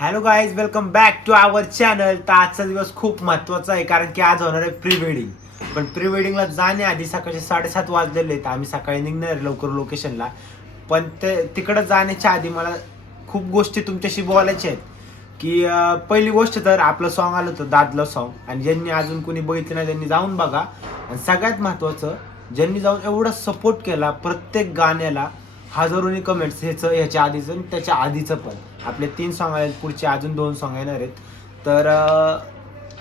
Hello guys, welcome back to our channel. तर आजचा दिवस खूप महत्त्वाचा आहे कारण की आज होणार आहे प्री वेडिंग. पण प्री वेडिंगला जाण्याआधी सकाळचे 7:30 वाजलेले आहेत. आम्ही सकाळी निघणार आहे लवकर लोकेशनला. पण ते तिकडं जाण्याच्या आधी मला खूप गोष्टी तुमच्याशी बोलायच्या आहेत. की पहिली गोष्ट तर आपलं सॉन्ग आलं होतं दादलं सॉन्ग, आणि ज्यांनी अजून कोणी बघितलं नाही त्यांनी जाऊन बघा. आणि सगळ्यात महत्त्वाचं, ज्यांनी जाऊन एवढा सपोर्ट केला प्रत्येक गाण्याला, हजारोनी कमेंट्स, ह्याच्या आधीचं आणि त्याच्या आधीचं पण. आपले 3 सॉन्ग आहेत, पुढचे अजून 2 सॉन्ग येणार आहेत. तर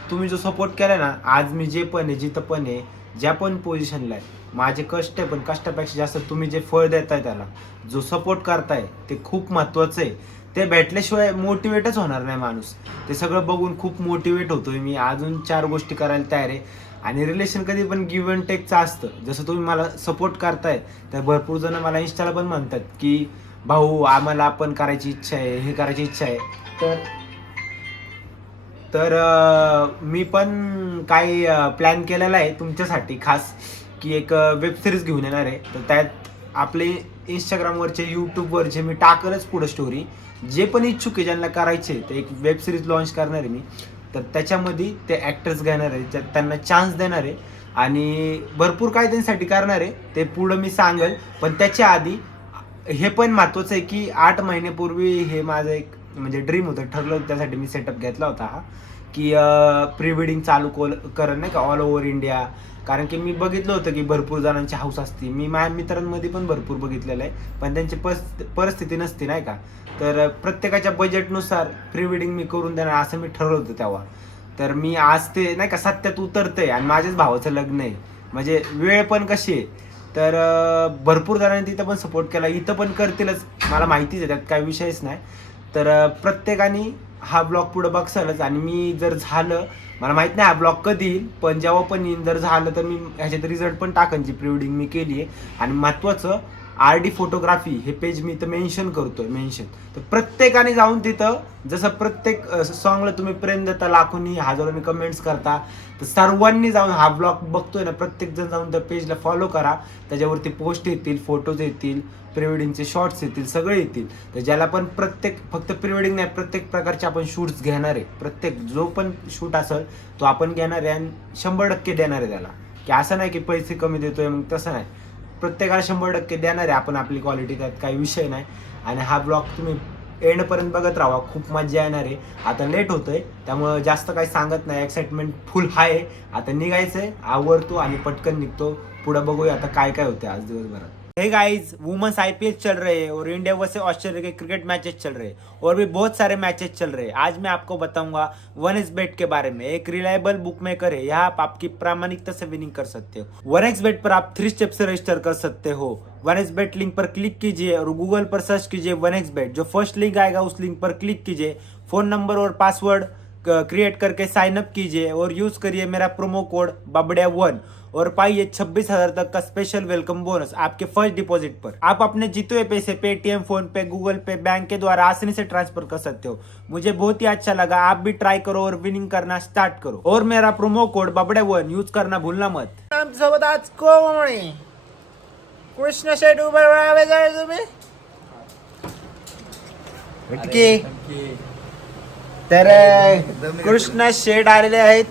तुम्ही जो सपोर्ट केला ना, आज मी जे पण आहे, जिथं पण आहे, ज्या पण पोझिशनला आहे, माझे कष्ट आहे, पण कष्टापेक्षा जास्त तुम्ही जे फळ देताय, त्याला जो सपोर्ट करताय, ते खूप महत्त्वाचं आहे. ते भेटल्याशिवाय मोटिवेटच होणार नाही माणूस. ते सगळं बघून खूप मोटिवेट होतोय मी. अजून 4 गोष्टी करायला तयार आहे. आणि रिलेशन कधी पण गिव्ह अँड टेकचं असतं. जसं तुम्ही मला सपोर्ट करताय, तर भरपूर जण मला इंस्टाला पण म्हणतात की भाऊ आम्हाला पण करायची इच्छा आहे, हे करायची इच्छा आहे. तर तर मी पण काही प्लॅन केलेला आहे तुमच्यासाठी खास, की एक वेब सिरीज घेऊन येणार आहे. तर त्यात आपले इंस्टाग्रामवरचे, यूट्यूबवरचे मी टाकलच पुढं स्टोरी. जे पण इच्छुक आहे, ज्यांना करायचे, ते एक वेब सिरीज लॉन्च करणार आहे मी. तर त्याच्यामध्ये ते ॲक्टर्स घेणार आहे, त्यांना चान्स देणार आहे आणि भरपूर काय त्यांच्यासाठी करणार आहे, ते पुढं मी सांगेल. पण त्याच्या आधी हे पण महत्त्वाचं आहे की 8 महिन्यापूर्वी हे माझं एक म्हणजे ड्रीम होतं, ठरलं होतं. त्यासाठी मी सेटअप घेतला होता हा, की प्री वेडिंग चालू करणं नाही का, ऑल ओव्हर इंडिया. कारण की मी बघितलं होतं की भरपूर जणांची हौस असते. मी माझ्या मित्रांमध्ये पण भरपूर बघितलेलं आहे, पण त्यांची परिस्थिती नसते नाही का. तर प्रत्येकाच्या बजेटनुसार प्री वेडिंग मी करून देणार असं मी ठरवलं होतं तेव्हा. तर मी आज ते नाही का सत्यात उतरतंय, आणि माझ्याच भावाचं लग्न आहे. म्हणजे वेळ पण कशी आहे. तर भरपूर जणांनी तिथं पण सपोर्ट केला, इथं पण करतीलच, मला माहितीच आहे, त्यात काही विषयच नाही. तर प्रत्येकाने हा ब्लॉग पुढं बघसालच. आणि मी जर झालं, मला माहित नाही हा ब्लॉग कधी येईल, पण जेव्हा पण येईल, जर झालं तर मी ह्याच्यात रिझल्ट पण टाकन जी प्री वेडिंग मी केली आहे. आणि महत्त्वाचं, RD फोटोग्राफी हे पेज मी इथं मेन्शन करतोय, मेन्शन. तर प्रत्येकाने जाऊन तिथं, जसं प्रत्येक सॉन्गला तुम्ही प्रेम देता, लाखोनी हजारोनी कमेंट्स करता, तर सर्वांनी जाऊन हा ब्लॉग बघतोय ना, प्रत्येक जण जाऊन त्या पेजला फॉलो करा. त्याच्यावरती पोस्ट येतील, फोटोज येतील, प्री वेडिंगचे शॉर्ट्स येतील, सगळे येतील. तर ज्याला पण फक्त प्री वेडिंग नाही, प्रत्येक प्रकारचे आपण शूट्स घेणार आहे. प्रत्येक जो पण शूट असेल तो आपण घेणार आहे, आणि 100% देणार आहे त्याला. की असं नाही की पैसे कमी देतोय मग, तसं नाही. प्रत्येकाला 100% देणार आहे आपण आपली क्वालिटी, त्यात काही विषय नाही. आणि हा ब्लॉग तुम्ही एंडपर्यंत बघत राहा, खूप मजा येणार आहे. आता लेट होतोय, त्यामुळं जास्त काही सांगत नाही. एक्साइटमेंट फुल आहे. आता निघायचंय, आवरतो आणि पटकन निघतो. पुढं बघूया आता काय काय होते आज दिवसभरात. हे गाइस, वुमेन्स IPL चल रहे हैं और इंडिया वर्सेस ऑस्ट्रेलिया के क्रिकेट मैचेस चल रहे हैं, और भी बहुत सारे मैचेस चल रहे हैं. आज मैं आपको बताऊंगा OneXBet के बारे में. एक रिलायबल बुक मेकर है, यहाँ आप आपकी प्रामाणिकता से विनिंग कर सकते हो. OneXBet पर आप 3 स्टेप से रजिस्टर कर सकते हो. OneXBet लिंक पर क्लिक कीजिए और गूगल पर सर्च कीजिए OneXBet. जो फर्स्ट लिंक आएगा उस लिंक पर क्लिक कीजिए, फोन नंबर और पासवर्ड क्रिएट करके साइन अप कीजिए और यूज करिए मेरा प्रोमो कोड BABDIA1 और पाइए 26,000 तक का स्पेशल वेलकम बोनस आपके फर्स्ट डिपॉजिट पर. आप अपने जीते हुए पैसे पेटीएम, फोन पे, गूगल पे, बैंक के द्वारा आसानी से ट्रांसफर कर सकते हो. मुझे बहुत ही अच्छा लगा, आप भी ट्राई करो और विनिंग करना स्टार्ट करो. और मेरा प्रोमो कोड BABDIA1 यूज करना भूलना मत. आमच्यासोबत आज कोमणी कृष्ण शेट उभे राहावे जाय तुम्ही. तर कृष्ण शेठ आलेले आहेत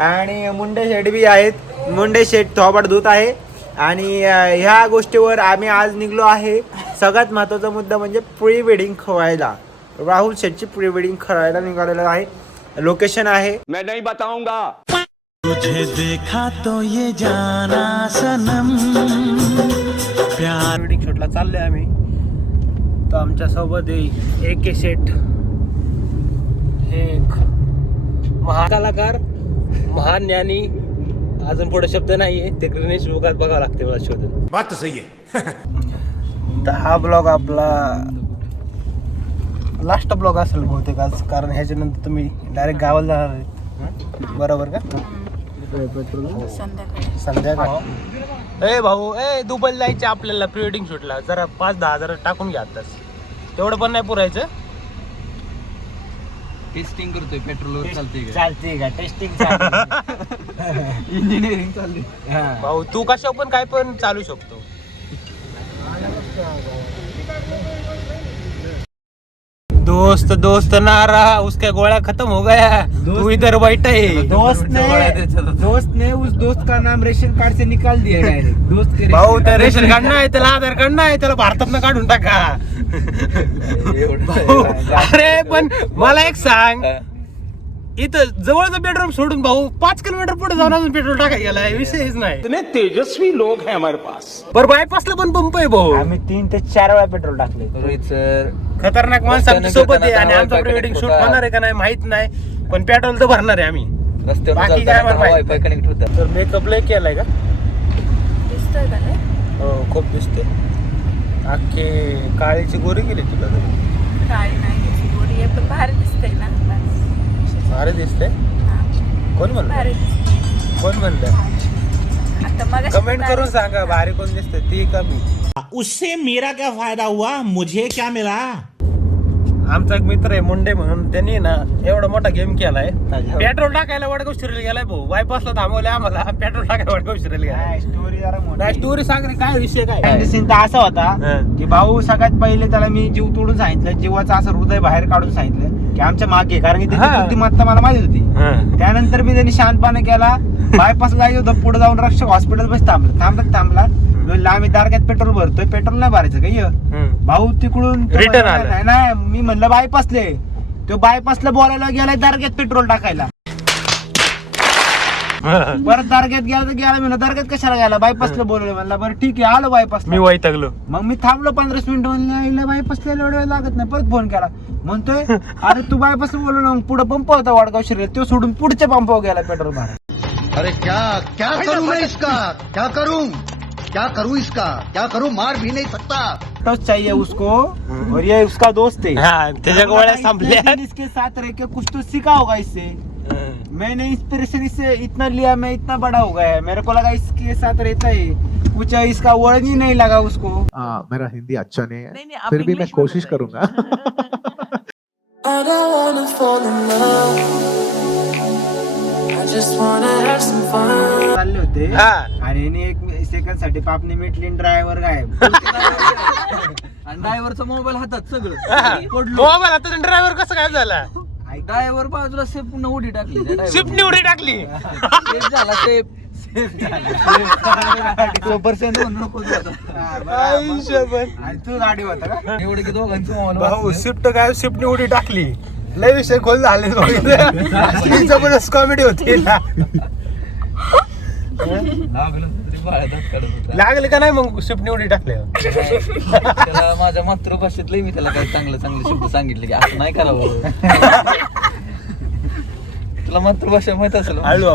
आणि मुंडे शेठ बी आहेत. मुंडे शेठ थोबाड धूत आहे. आणि ह्या गोष्टीवर आम्ही आज निघलो आहे. सगळ्यात महत्त्वाचा मुद्दा म्हणजे प्री वेडिंग खवायला. राहुल शेठची प्री वेडिंग खवायला निघालेलं आहे. लोकेशन आहे, मैं नहीं बताऊंगा. तुझे देखा तो ये जाना सनम प्यार. वेडिंग शूटला चाललोय आम्ही. तर आमच्या सोबत AK शेठ, एक महान कलाकार, महान ज्ञानी, अजून पुढे शब्द नाहीये, ते गणेश बुकात बघावं लागते मला शोधून. बात तो सही है. तर हा ब्लॉग आपला लास्ट ब्लॉग असेल बहुतेक आज, कारण ह्याच्यानंतर तुम्ही डायरेक्ट गावाला जाणार आहे. बरोबर का? संध्याकाळी. ए भाऊ, दुबईला जायचे आपल्याला प्री वेडिंग शूटला. जरा 5-10 हजार टाकून घ्या आताच. तेवढं पण नाही पुरायचं. टेस्टिंग करतोय पेट्रोलवर चालते चालते का टेस्टिंग? इंजिनिअरिंग चालली. भाऊ तू कशा पण काय पण चालू शकतो. दोस्त दोस्त ना रहा, उसका गोळा खत्म हो गया, तू इधर बैठा है. दोस्त ने उस दोस्त का नाम रेशन कार्ड से निकाल दिया डायरेक्ट. दोस्त के भाऊ त्या रेशन कार्ड नाही, त्याला आधार कार्ड नाही, त्याला भारतातनं काढून टाका. अरे पण मला एक सांग, इथं जवळचं पेट्रोल सोडून भाऊ 5 किलोमीटर पुढे जाऊन अजून पेट्रोल टाकाय गेलाय, विषयच नाही. इतने तेजस्वी लोग हैं हमारे पास. बरं बायपासला पण पंप आहे भाऊ. आम्ही 3 ते 4 वेळा पेट्रोल टाकले. रोहित सर खतरनाक माणसं आमच्या सोबत आहे आणि आमचं वायफाय प्री-वेडिंग कनेक्ट शूट होता. होणार आहे का नाही माहित नाही, पण पेट्रोल तर भरणार आहे आम्ही. रस्त्यावर बाकी काय मला माहित वायफाय कनेक्ट होता. तर मेकअप लय केलाय का? दिसतोय का नाही? हो खूप दिसते. अख्खी काळीची गोरी गेली तुला तरी. काळी नाही दिसत, गोरी आहे पण भारी दिसतंय ना. भारी दिसते. हा, कोण म्हणलं? भारी दिसतंय. कोण म्हणलं? आता मगाशी कमेंट करून सांगा भारी कोण दिसते, ती का मी? उससे मेरा क्या फायदा हुआ, मुझे क्या मिला? आमचा एक मित्र आहे मुंडे म्हणून, त्यांनी ना एवढा मोठा गेम केलाय. पेट्रोल टाकायला वडगाव शिरेल गेलाय भाऊ. बायपासला थांबवलंय आम्हाला, पेट्रोल टाकायला वडगाव शिरेल गेलाय. स्टोरी जरा मोठी. नाही स्टोरी सांग रे, काय विषय काय? सीन तर असा होता हा. की भाऊ सगळ्यात पहिले त्याला मी जीव तोडून सांगितलं, जीवाचं असं हृदय बाहेर काढून सांगितलं की आमच्या मागे, कारण की त्याची हा. बुद्धिमत्ता मला माहिती होती. त्यानंतर मी त्यांनी शांतपणे केला. बायपास जायचं होतं, पुढे जाऊन रक्षक हॉस्पिटल बस थांबला. आम्ही दारग्यात पेट्रोल भरतोय, पेट्रोल नाही भरायचं काही. भाऊ तिकडून तो Return म्हणला, आला. नाही नाही, मी म्हणलं बायपासले, तो बायपासला बोलायला गेलाय दारग्यात पेट्रोल टाकायला. परत दारग्यात गेला म्हणलं दारग्यात कशाला गेला, बायपासला बोलवलं. म्हणला बरं ठीक आहे, आलो बायपासला. मी वैतागलो. मग मी थांबलो 15 मिनिटं, म्हणलं बायपासला एवढा वेळ लागत नाही. परत फोन केला, म्हणतोय अरे तू बायपासला बोललो ना. पुढे पंप होता वडगाव शिरेल, तो सोडून पुढच्या पंपावर गेला पेट्रोल भरा. अरे क्या करूं मैं इसका, क्या करूं इसका, क्या करूं, मार भी नहीं सकता. टच चाहिए उसको और ये उसका दोस्त है. हा, त्याच्या गोळ्या संपल्या. इसके साथ रह के कुछ तो सीखा होगा इससे. मैंने इंस्पिरेशन इससे इतना लिया, मैं इतना बड़ा हो गया है. मेरे को लगा इसके साथ रहता है, कुछ इसका वर्ड ही नहीं लगा उसको. मेरा हिंदी अच्छा नहीं है, नहीं, आप फिर भी मैं इंग्लिश में कोशिश बताइए. करूंगा. I don't wanna fall in love. I just wanna have some fun. चालले होते हा. आणि याने 1 सेकंड साठी पापने मिटली, ड्रायव्हर गायब. आणि ड्रायव्हरचा मोबाईल हातात सगळं पडलो. मोबाईल आता ड्रायव्हर कसं काय झाला? ड्रायव्हर बाजूला सेफ पुन्हा उडी टाकली. शिफ्ट निवडी टाकली. सेफ झाला सेफ. नको आणि तू गाडी होता का? एवढे की दोघांचं मोबाईल भाऊ शिफ्ट काय शिफ्ट निवडी टाकली. लय विषय खोल झाले. जबरदस्त कॉमेडी होती ना. लागलं तरी बाळ्यात काढत होता. लागले का नाही मग शिफ्ट निवडी टाकल्या? त्याला माझ्या मातृभाषेत लय मी त्याला काही चांगले शब्द सांगितले की असं नाही करावं. तुला मातृभाषा माहित असेल. हळू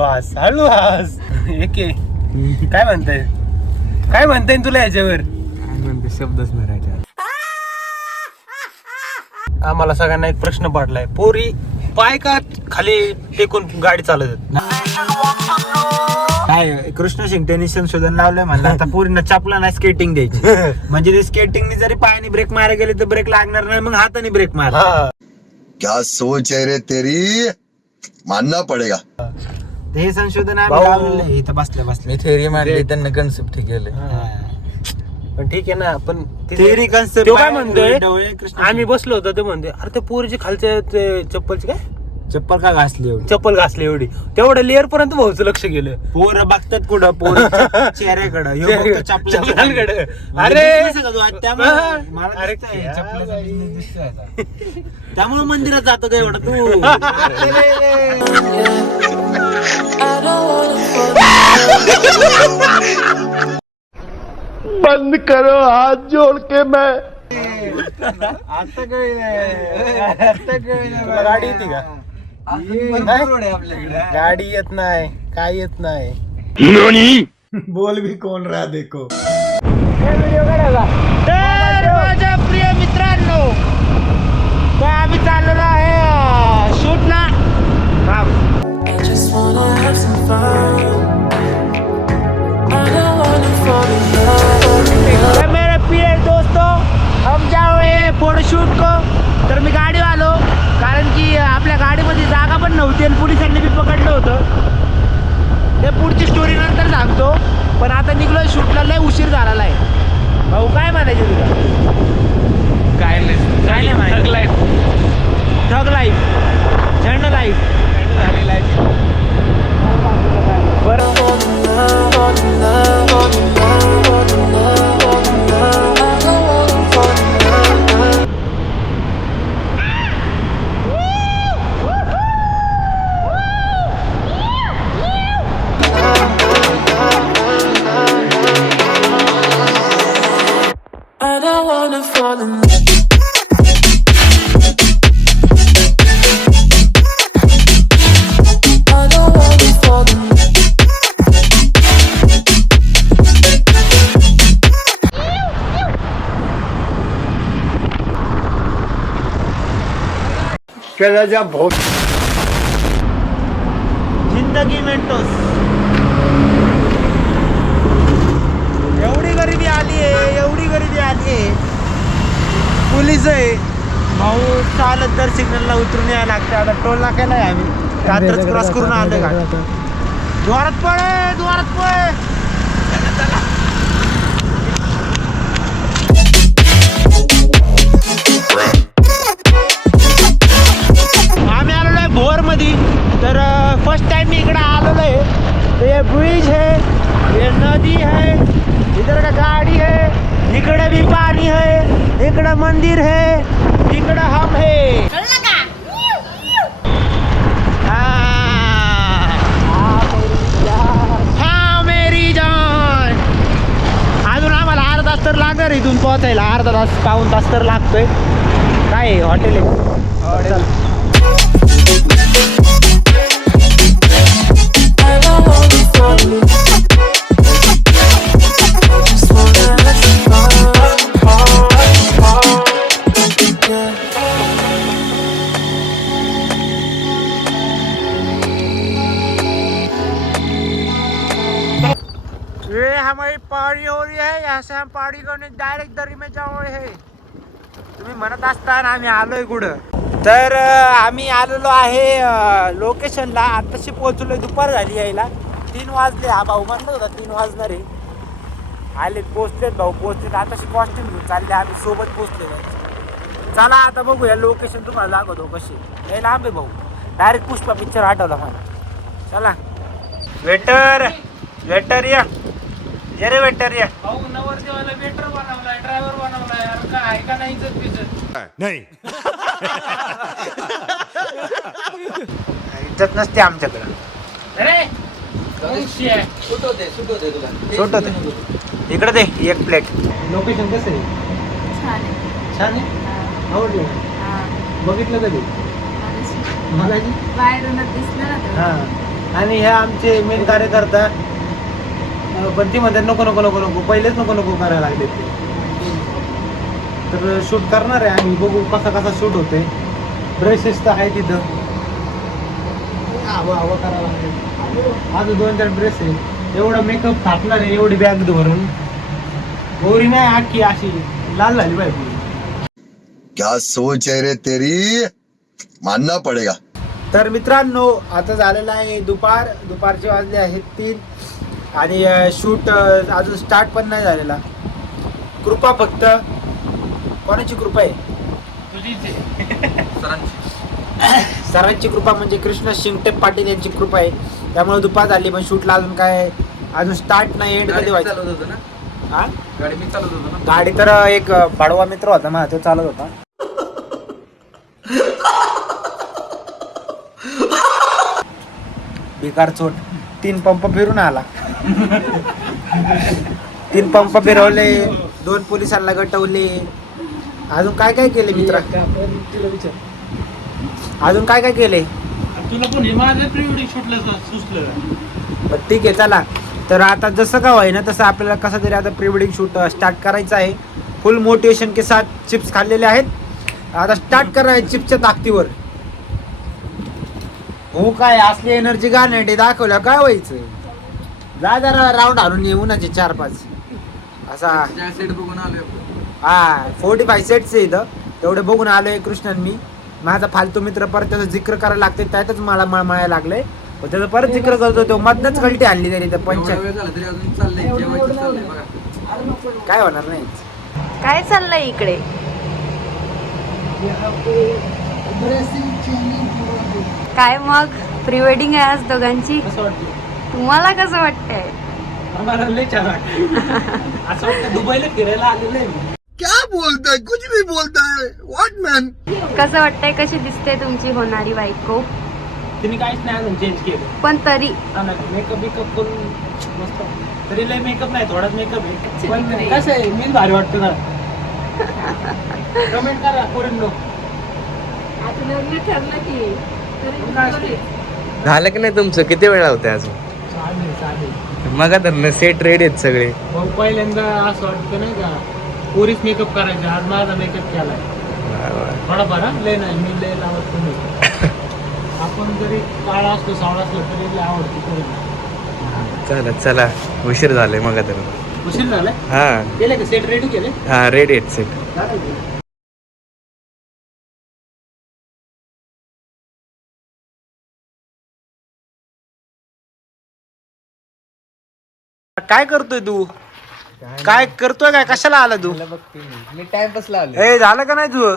हास एके काय म्हणताय तुला याच्यावर? शब्दच नाही राहिले. आम्हाला सगळ्यांना एक प्रश्न पडलाय, पोरी पाय का खाली टेकून गाडी चालवतात? काय कृष्ण शिंगटेने संशोधन लावलंय म्हणलं, आता पूर्ण चपला नाही स्केटिंग द्यायची. म्हणजे ते स्केटिंगने जरी पायाने ब्रेक मारायला गेले तर ब्रेक लागणार नाही, मग हाताने ब्रेक मार. क्या सोच है रे तेरी, मानना पडेगा. हे संशोधन आम्ही भाऊ. लावलेलं आहे इथं बसल्या मी थेअरी मांडली, त्यांना कन्सेप्ट केले. पण ठीक आहे ना, पण थेअरी कन्सेप्ट तो काय म्हणतोय, आम्ही बसलो होतो ते म्हणते अरे त्या पोरीची खालच्या चप्पलची काय चप्पल का घासली एवढी? चप्पल घासली एवढी, तेवढ्या लेअर पर्यंत भाऊचं लक्ष गेलं. पोरं बघतात कुठं, पोर चेहऱ्याकडं, ह्यो बघतो चपल्याकडं. चपलांकडे. म्हणजे अरे business आहे का तो? आज त्यामुळे हा. मला अरे दिसतंय, क्या चपल्याचा business दिसतोय आता. त्यामुळे मंदिरात जातो का एवढं तू? I don't wanna fall in love. बंद करो हाथ जोड़ के मैं. आता कळलं. तुला गाडी येते का? आपल्याकडे गाडी येत नाही, काय येत नाही. बोल भी कोण रहा देखो. तर माझ्या प्रिय मित्रांनो, तर आम्ही चाललेलो आहे शूटला. I just wanna have some fun. I don't wanna fall in love. मेरे प्रिय दोस्तों, हम जाओ ये फोटोशूट को. तर मी गाडी आलो, कारण की आपल्या गाडीमध्ये जागा पण नव्हती आणि पोलिसांनी बी पकडलं होतं. ते पुढची स्टोरी नंतर सांगतो, पण आता निघलो शूटला, लय उशीर झालेला आहे. भाऊ काय म्हणायचे तुला? काय नाही म्हणायचं. ठग लाईफ झंड life I don't wanna fall in love. I don't wanna fall in love. जिंदगी मेंटोस एवढी गरिबी आली आहे पोलीस आहे भाऊ चालत दर सिग्नलला उतरून यायला लागते आता टोल नाक्याला आहे आम्ही रात्रच क्रॉस करून आलो का द्वारात पळे आम्ही आलेलो आहे भोर मध्ये तर फर्स्ट टाइम मी इकडे आलेलो आहे तो ये ब्रिज है ये नदी है इधर का गाड़ी है इकडे भी पानी है इकडे मंदिर है इकडे हम है हाँ मेरी जान अजून आम्हाला अर्धा तास तर लागणार इथून पोहोचायला अर्धा तास पाऊण तास तर लागतोय काय आहे हॉटेल आहे I don't wanna fall in love. Just wanna have some fun. Yeah. ये हमारी पहाड़ी हो रही है यहाँ से हम पहाड़ी करने डायरेक्ट दरी में जाओ है तुम्ही म्हणत असताना आम्ही आलोय कुठं तर आम्ही आलेलो आहे लोकेशनला आताशी पोहोचलोय दुपार झाली यायला 3 वाजले हा भाऊ म्हणत होता 3 वाजणार आहे आले पोहोचलेत भाऊ पोहोचलेत आताशी कॉस्ट्युम घेऊन चालले आम्ही सोबत पोहोचले चला आता बघूया लोकेशन तुम्हाला दाखवतो कशी हे लांब आहे भाऊ डायरेक्ट पुष्पा पिक्चर आठवला मला चला वेटर या ये रे वेटर या इज्जत नसते आमच्याकडं सुट होते तुला छोट होते इकडे दे एक प्लेट लोकेशन कसं आहे छान आहे. छान आहे आवडलं हा. बघितलं कधी मला बाहेरूनच दिसलं ना ते. हा आणि ह्या आमचे मेन कार्यकर्ता पण ती म्हणतात नको नको नको नको पहिलेच नको नको करायला लागले ते तर शूट करणार आहे आम्ही बघू कसा कसा शूट होते ड्रेसेस तर आहे तिथं हवं हवं करावं लागेल अजून 2-4 ड्रेस आहे एवढा मेकअप टाकणार आहे एवढी बॅग भरून गौरी नाही आखी अशी लाल झाली पाहिजे क्या सोच है रे तेरी मानना पड़ेगा. तर मित्रांनो आता झालेला आहे दुपारचे वाजले आहेत 3 आणि शूट अजून स्टार्ट पण नाही झालेला कृपा फक्त कोणाची कृपा आहे सरांची कृपा म्हणजे कृष्ण शिंगटे पाटील यांची कृपा आहे त्यामुळे दुपार झाली पण शूटला अजून स्टार्ट नाही एंड कधी व्हायचं हा गाडी मी चालवत होतो ना गाडी तर एक भाडवा मित्र होता माझा तो चालत होता बेकार चोट 3 पंप फिरून आला 3 पंप फिरवले 2 पोलिसांना गटवले अजून काय काय केले मित्र अजून काय काय केले तुला पण माझं प्री वेडिंग शूटला सुचलं ठीक आहे चला तर आता जसं का होईना तसं आपल्याला कसं तरी आता प्री वेडिंग शूट स्टार्ट करायचं आहे फुल मोटिवेशन के साथ चिप्स खाल्लेले आहेत आता स्टार्ट करायचं चिप्सच्या ताकदीवर हो काय असली एनर्जी गाण्यासाठी दाखवलं काय व्हायचं जा जरा राऊंड आणून येऊ ना 4-5 असा सेट बघून आलोय हा 45 सेट्स आहे इथं तेवढे बघून आलोय कृष्णन मी माझा फालतू मित्र परत त्याचा जिक्र करायला लागते त्यातच मला मळमळायला लागलंय त्याचा परत जिक्र करतो तो मधनच कलटी आणली तरी तर काय होणार नाही काय चाललंय इकडे काय मग प्री वेडिंग आहे आज दोघांची. तुम्हाला कसं वाटतंय. असं वाटतं दुबईला फिरायला आलेलं आहे. क्या बोलता है, कुछ भी बोलता है, व्हाट मैन. कसं वाटतंय, कशी दिसते तुमची होणारी बायको. तिने काहीच नाही अजून चेंज केलं. पण तरी मेकअप बिकअप करून मस्त. तरी लय मेकअप नाही, थोडाच मेकअप आहे. पण कसं आहे, मीच भारी वाटतं ना. कमेंट करा पोरींनो. आता लग्न ठरलं की झालं की नाही तुमचं? किती वेळा होते अजून? मग तर सेट रेडी आहेत सगळे. मग पहिल्यांदा असं वाटतं नाही का, पोरीच मेकअप करायचा. आज माझा मेकअप केलाय थोडाफार. लय नाही, मी लय लावत तुम्ही. आपण जरी काळा असलो सावळा असलो तरी लय आवडतो पोरींना. चला चला, उशीर झाले मग तर. उशीर झालाय. हा केले का सेट रेडी केले. हा रेडी आहेत सेट. काय करतोय तू. काय करतोय काय, कशाला आला तू. मी टाइमपास लावले. ए झालं का नाही तू.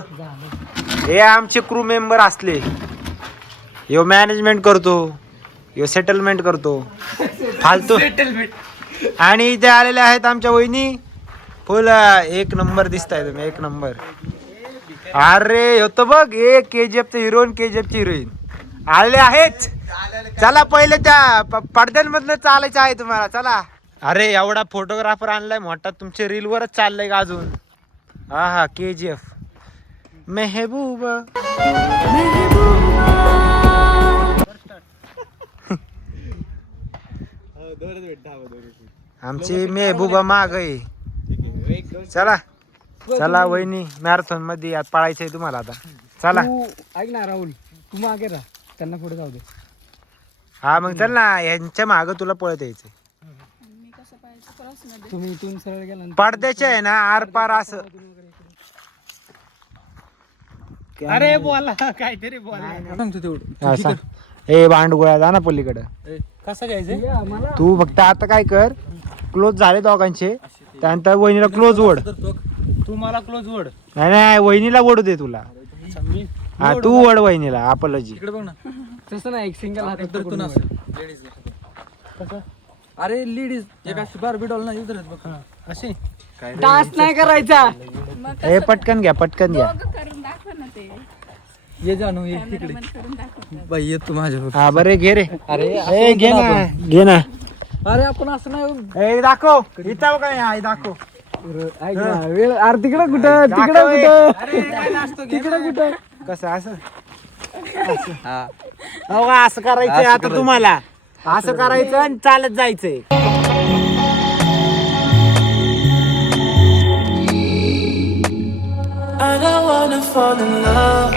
हे आमचे क्रू मेंबर असले. यो मॅनेजमेंट करतो, यो सेटलमेंट करतो फालतू. आणि इथे आलेले आहेत आमच्या वहिनी. फुल एक नंबर दिसताय तुम्ही, एक नंबर. अरे होतं बघ, हे KGF चा हिरोईन, KGF ची हिरोईन आले आहेत. चला पहिले त्या पडद्यांमधनं चालायचं आहे तुम्हाला. चला. अरे एवढा फोटोग्राफर आणलाय मोठा, तुमचे रील वरच चाललंय का अजून. हा KGF मेहबूबा. आमची मेहबूबा माग आहे. चला चला वहिनी, मॅरेथॉन मध्ये आज पळायचंय तुम्हाला आता. चला. ऐक ना राहुल, तू मागे राहा, त्यांना पुढे जाऊ दे. हा मग चल ना, यांच्या माग तुला पळत यायचंय. तुम्ही इथून सरळ गेला. पडद्याचे आहे ना आर पार असं. अरे बोला काहीतरी बोला. सांगतो तेवढं. असं. ए भांडगोळ्या जा ना पलीकडे. कसं घ्यायचं तू फक्त आता काय कर, क्लोज झाले दोघांचे, त्यानंतर वहिनीला क्लोज ओढ. तू मला क्लोज वड. नाही वहिनीला ओढू दे तुला. हा तू ओढ वहिनीला. अपॉलॉजी. बघ ना, तसं नाही, एक सिंगल हात धरतो लेडीज. कसं. अरे लेडीज एक अशी बारबी डॉल नाही धरत बघ. अशी डान्स नाही करायचा. हे पटकन घ्या, पटकन घ्या. करून दाखव ना ते. ये जानू ये तिकडे. बाई ये तू माझ्या. हा बरे घे रे. अरे घे ना, घे ना. अरे आपण असं नाही. ए दाखव इथं काय आहे, दाखव. अरे तिकडे कुठं, तिकडे कुठं, तिकडे कुठं. कसं असं असं करायचंय आता तुम्हाला. असं करायचं आणि चालत जायचंय. I don't wanna fall in love.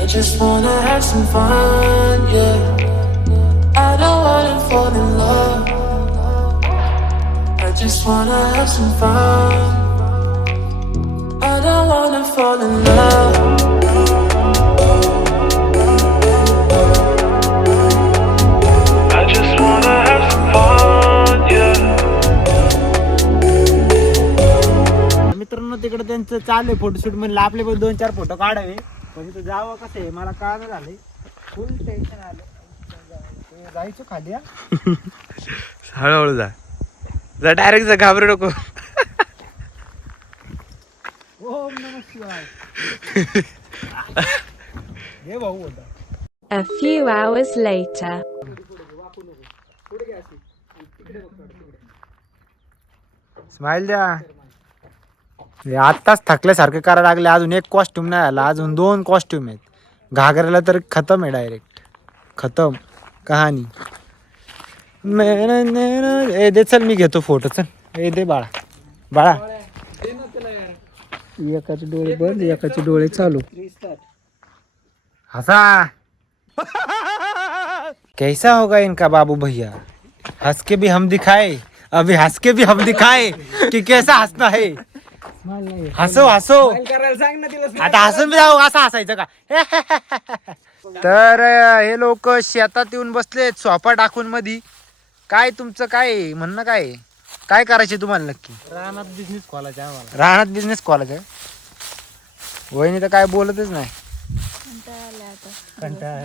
I just wanna have some fun, yeah. I don't wanna fall in love. I just wanna have some fun. I don't wanna fall in love. I just wanna have some fun, yeah. मित्रांनो तिकडे त्यांचं चाललंय photoshoot. म्हणलं आपले पण 2-4 photo काढावे, पण इथं जावं कसं आहे मला कळलं झालंय. फुल टेन्शन आलं. जायचं खाली. हळूहळू जा डायरेक्ट जा, घाबरू नको. ओम नमः शिवाय. हे भाऊ होता. A few hours later. Smile द्या. आत्ताच थकल्यासारखं करायला लागले. अजून एक कॉस्ट्युम नाही आला, अजून 2 कॉस्ट्युम आहेत. घागराला तर खतम आहे, डायरेक्ट खतम कहाणी. ए दे चल, मी घेतो फोटो. चल ए दे बाळा, बाळा. एकाचे डोळे बंद, एकाचे डोळे चालू. हंसा. कैसा होगा इनका बाबू भैया. हंस के भी हम दिखाए, अभी हंस के भी हम दिखाए कि कैसा हंसना है. हसो हसो. आता हसून बी जाऊ, असं हसायचं का. तर हे लोक शेतात येऊन बसले सोफा टाकून मधी. काय तुमचं काय म्हणणं, काय करायचे तुम्हाला नक्की. रानात बिझनेस खोलायचा आम्हाला. राहण्यात बिझनेस खोलायचा. वहिनी तर काय बोलतच नाही.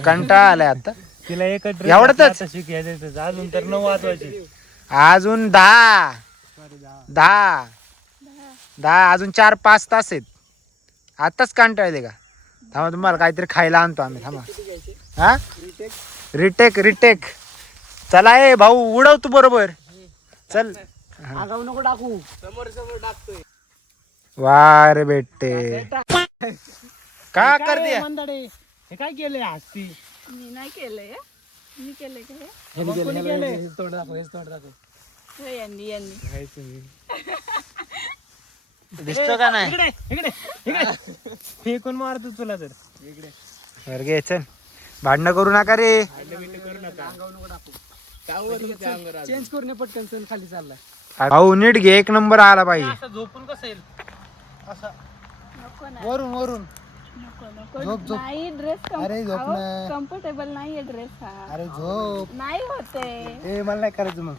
कंटाळा आलाय आता. तिला एक एवढंच शिकायचं अजून तर 9 वाजवायचे. अजून 10 अजून 4-5 तास आहेत. आताच कंटाळले का? थांबा तुम्हाला काहीतरी खायला आणतो आम्ही. थांबा. हा रिटेक चला ए भाऊ उडव तू बरोबर चल. नको टाकू समोर टाकतोय. वा रे बेटे का करते हे काय केलंय हस्ती? मी नाही केलंय. मी केलंय का तोड दाखव हे? यांनी दिसतो का नाही? इकडे फेकून मारतो तुला तर. बरं घे चल. भांडणं करू नका रे. चेंज करून पटकन सण खाली चाललाय. भाऊ नीट घे. 1 नंबर आला पाहिजे. असं झोपून कसं येईल? नको ना. वरून नको नाही ड्रेस कम्फर्टेबल नाहीये ड्रेस हा. अरे झोप. नाही होते. ए मला नाही करायचं मग.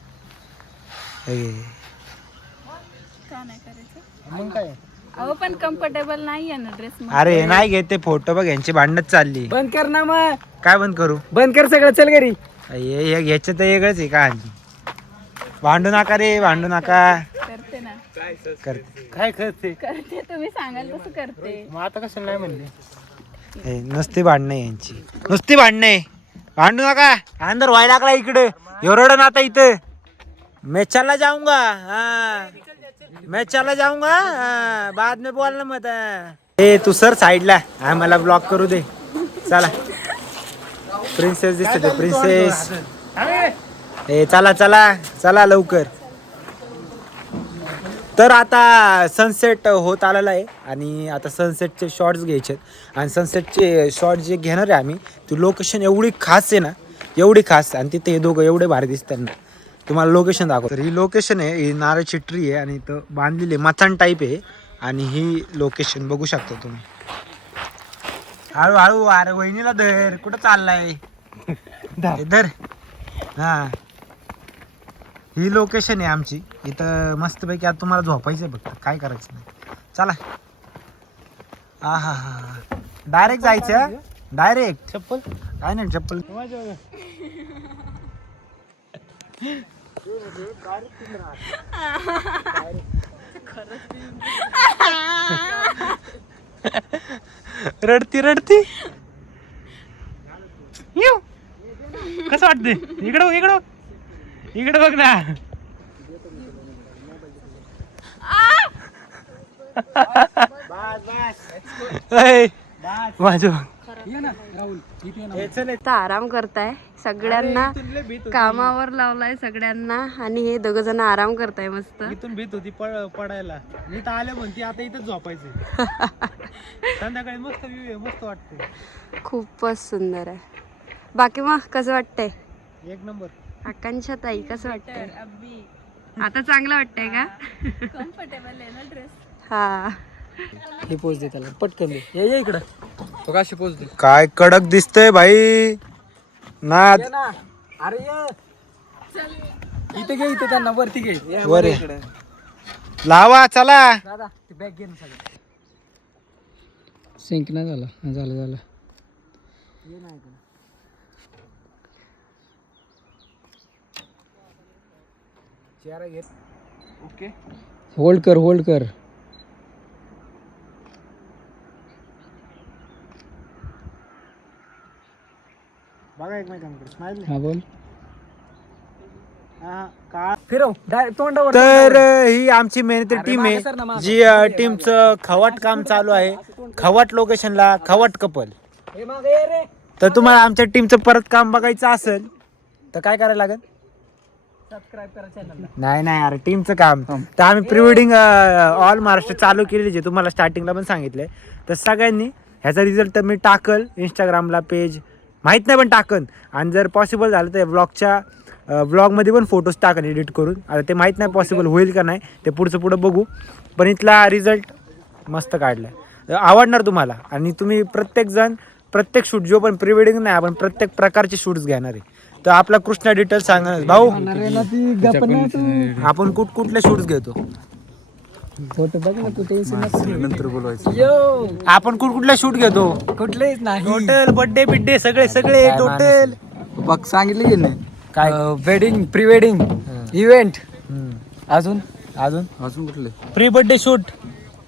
का नाही करायचं? मग काय? अहो पण कम्फर्टेबल नाहीये ना ड्रेस. अरे नाही घेते फोटो बघ. यांची भांडणच चालली. बंद कर ना मग. काय बंद करू? बंद कर सगळं चल घरी. ह्याचं तर वेगळंच आहे का? भांडू नका रे भांडू नका. करते ना. करते काय करते? करते तुम्ही सांगाल तसं करते. मग आता कसं नाही म्हणले? नुसती भांडणं आहे यांची. नुसती भांडणं भांडू नका. अंदर व्हायला लागला इकडे एवढं ना आता इथं. मैं चला जाऊंगा. मैं चला जाऊंगा. बाद में बोलना मत. ए तू सर साईडला. मला ब्लॉक करू दे. चला प्रिन्सेस दिसते ते प्रिन्सेस. ए चला चला चला लवकर. तर आता सनसेट होत आलेला आहे आणि आता सनसेटचे शॉर्ट्स घ्यायचे आहेत. आणि सनसेटचे शॉर्ट जे घेणार आहे आम्ही ती लोकेशन एवढी खास आहे ना, एवढी खास. आणि तिथे हे दोघं एवढे भारी दिसतात ना. तुम्हाला लोकेशन दाखवतो. तर ही लोकेशन आहे. ही नारळची ट्री आहे आणि इथं बांधलेली मचान टाईप आहे. आणि ही लोकेशन बघू शकता तुम्ही. हळूहळू. अरे वहिनीला धर. कुठं चाललाय? धर. हा ही लोकेशन आहे आमची. इथं मस्तपैकी आता तुम्हाला झोपायचं आहे बघ. काय करायचं नाही. चला. हा डायरेक्ट जायचं. डायरेक्ट चप्पल काय नाही चप्पल. रडती येऊ. कसं वाटते? इकडे बघ ना. आता आराम करताय. सगळ्यांना कामावर लावलाय सगळ्यांना. आणि हे दोघ जण आराम करताय मस्त. इथून भीत होती पडायला. मी तर आले म्हणते आता इथंच झोपायचं. संध्याकाळी मस्त व्ह्यू आहे. मस्त वाटतंय. खूपच सुंदर आहे. बाकी मग कसं वाटतंय? 1 नंबर. आकांक्षा ताई कसं वाटतंय? आता चांगलं वाटतंय का? कम्फर्टेबल आहे ना ड्रेस. हा हे पोच दे त्याला पटकन दे. ये इकडं. तो काशी पोच दे. काय कडक दिसतंय भाई. नाद. अरे ये इथे घे. इथे त्यांना वरती घे. वर लावा चला. दादा ते बॅग घे ना सगळं. सिंक नाही झाला. झालं ये नाही का. ओके. होल्ड कर. बघा एकमेकांकडे स्माइल. हा बोल. का फिरव तोंडावर. तर ही आमची मेहनती टीम आहे. जी टीमचं खवट काम चालू आहे. खवट लोकेशनला खवट कपल. तर तुम्हाला आमच्या टीमचं परत काम बघायचं असेल तर काय करायला लागेल? सबस्क्राईब करा चॅनलला. नाही अरे टीमचं काम. तर आम्ही प्री वेडिंग ऑल महाराष्ट्र चालू केलेली जे तुम्हाला स्टार्टिंगला पण सांगितलंय. तर सगळ्यांनी ह्याचा रिझल्ट तर मी टाकल इंस्टाग्रामला पेज माहीत नाही पण टाकन. आणि जर पॉसिबल झालं तर ब्लॉगमध्ये पण फोटोज टाकन एडिट करून. आता ते माहीत नाही पॉसिबल होईल का नाही. ते पुढं बघू. पण इथला रिझल्ट मस्त काढला. आवडणार तुम्हाला. आणि तुम्ही प्रत्येक शूट जो पण प्री वेडिंग नाही आपण प्रत्येक प्रकारचे शूट्स घेणार आहे. तर आपला कृष्णा डिटेल्स सांगणार भाऊ. आपण कुठले शूट्स घेतो? नंतर बोलवायचं. आपण कुठला शूट घेतो? कुठलेच नाही टोटल बर्थडे बिड्डे सगळे सगळे टोटल बघ सांगितलं की नाही काय? वेडिंग प्री वेडिंग इव्हेंट अजून अजून अजून कुठले pre birthday shoot,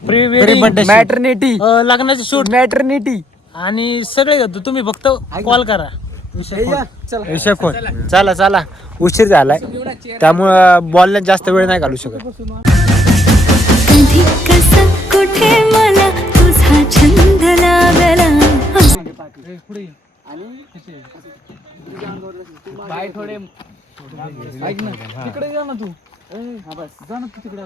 pre birthday wedding, maternity लग्नाचे शूट मॅटर्निटी आणि सगळे घेतो. तुम्ही फक्त कॉल करा. चला विषय खोल. चला चला उशीर झालाय त्यामुळं बोलण्यात जास्त वेळ नाही घालू शकत. कधी कसं कुठे मला तुझा छंद लागला बाय थोडे ऐक ना तिकडे जा ना तू जा ना तू तिकडे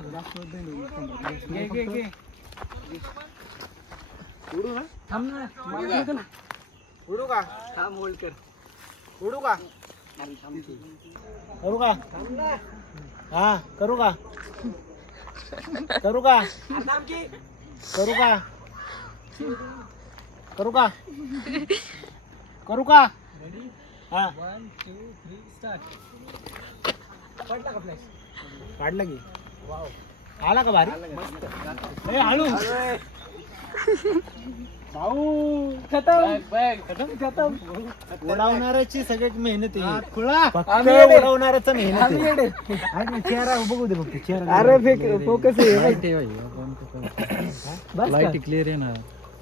थांब ना उडू का? थांब होल्ड कर उडू का? करू का? हा करू का? करू का? करू का? करू का? करू का? हा काढला की आला का भारी? ए हळू भाऊ खतम उडवणाऱ्याची सगळ्यात मेहनत आहे. फक्त उडवणाऱ्याचा मेहनत आहे. चेहरा बघू दे फक्त चेहरा. अरे फोकस लाईट क्लिअर आहे ना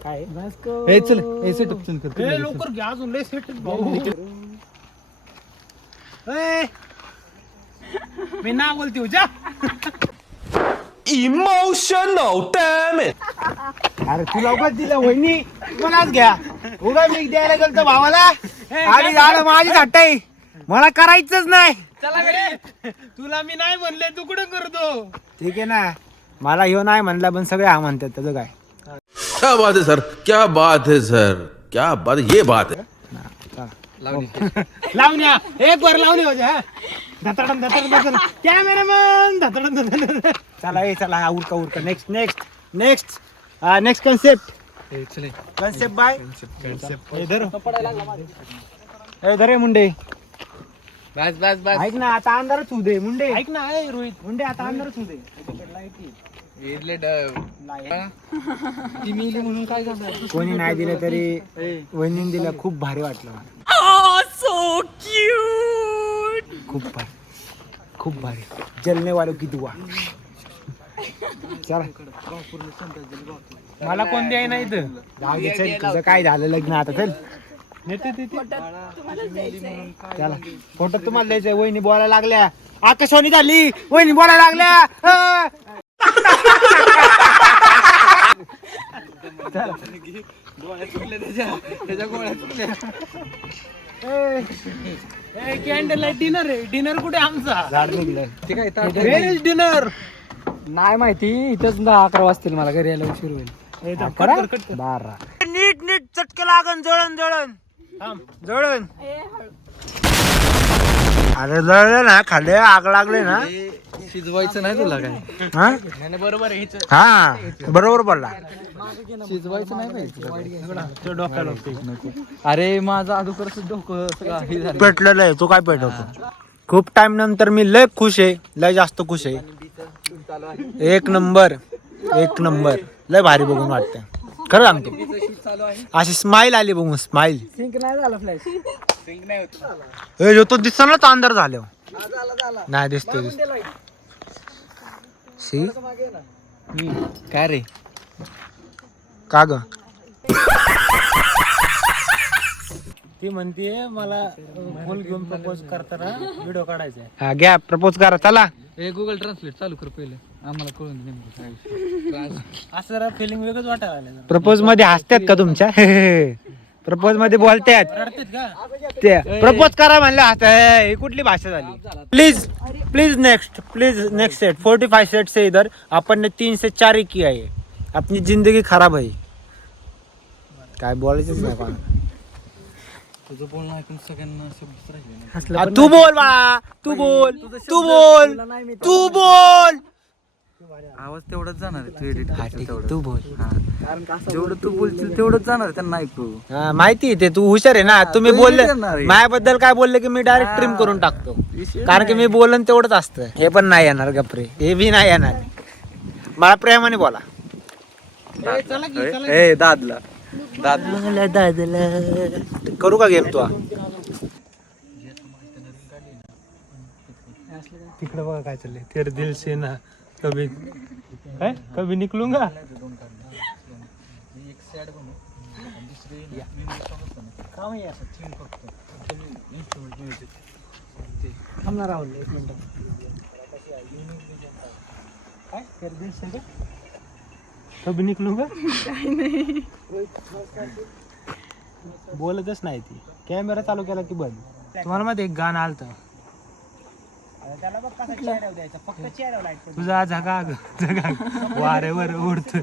काय हे चल हे सेटअप कर ए, लवकर घ्या अजून लय सेट भाऊ. ए, मी ना बोलते हो जा. Emotional, damn it! अरे तू लवकर दिलं वहिनी मलाच घ्या. उगा मी द्यायला गेलो तर भावाला आणि झालं माझी हट्टाई. मला करायचंच नाही. तुला मी नाही म्हणले तू कुठं करतो? ठीक आहे ना मला ह्यो नाही म्हणला पण सगळे हा म्हणतात त्याचं काय. क्या बात है सर, क्या बात है सर, क्या बात, ये बात है. लावण्या एक वर लावणी होते. धतडन धतडन धतडन कॅमेरामन धतडन धतडन. चला ए चला हा उरका उरका. Next next next next concept concept by ए धरे मुंडे. बस बस बस ऐक ना आता अंधारच होऊ दे मुंडे. ऐक ना ए रोहित मुंडे आता अंधारच होऊ दे. ती मिली म्हणून काय झालं कोणी नाही दिलं तरी वहिनीने दिलं खूप भारी वाटलं मला. खूप भारी खूप भारी. जलने वालों की दुआ. चला मला कोण द्याय नाही इथं. जाऊ दे चल तुझं काय झालं लग्न आता चल. चला फोटो तुम्हाला द्यायचंय. वहिनी बोलायला लागल्या. आकाशवाणी झाली वहिनी बोलायला लागल्या. कॅन्डल लाईट डिनर आहे. डिनर कुठे आमचा? ते काय डिनर नाही माहिती इथंच 10-11 वाजतील मला घरी यायला उशीर होईल. नीट नीट चटके लागन जळण जळण थांब जळण. अरे जळलं ना खाली आग लागले ना. शिजवायचं नाही तुला काय हा बरोबर आहे हा बरोबर बोलला. शिजवायचं नाही पाहिजे. अरे माझं अगोदरच डोकं सगळं हे झालं. पेटलेलं आहे. तू काय पेटवतो? खूप टाइम नंतर मी लय खुश आहे. लय जास्त खुश आहे. एक नंबर एक नंबर. लय भारी बघून वाटतं खरं सांगतो. अशी स्माइल आली बघून स्माइल. सिंक नाही झालं फ्लॅश सिंक नाही होत. ए तो दिसतो ना तो अंधार झाल्यावर नाही दिसतो दिसतो. सी काय रे का ग ती म्हणते मला फुल घेऊन प्रपोज करताना व्हिडिओ काढायचा. हा घ्या प्रपोज करा चला. हे गुगल ट्रान्सलेट चालू कर पहिले आम्हाला कळून दे नेमकं काय विषय. असं जरा फिलिंग वेगळंच वाटायला लागलं. प्रपोज मध्ये हसतात का तुमच्या? प्रपोज मध्ये बोलतात ते. प्रपोज करा म्हणलं हसतात. ही कुठली भाषा झाली? Please please next please next set 45 set से इधर अपन ने 3 से 4 ही किया है. अपनी जिंदगी खराब है. काय बोलायचंच नाही कोणाला. तुझं बोलणं ऐकून सगळ्यांना शब्दच राहिले आ, तू बोल बाळा तू बोल तू बोल तू बोल. आवाज तेवढाच जाणार आहे तू एडिट तू बोल. जेवढं तू बोलशील तेवढंच जाणार आहे त्यांना ऐकू. माहिती आहे ते तू हुशार आहे ना. तुम्ही तू बोलले येणार आहे. माझ्याबद्दल काय बोलले की मी डायरेक्ट ट्रिम करून टाकतो. कारण की मी बोलन तेवढंच असतं. हे पण नाही येणार गपरे. हे बी नाही येणार. मला प्रेमाने बोला. ए दादला करू का गेम तू? तिकडे बघा काय चाललंय. तेरे दिल से ना कभी काय कभी निकलूंगा. कभी निकलूंगा बोलतच नाही ती. कॅमेरा चालू केला की बंद. तुम्हाला माहिती एक गाणं आलतं तुझा झगा झगा वाऱ्यावर उडत.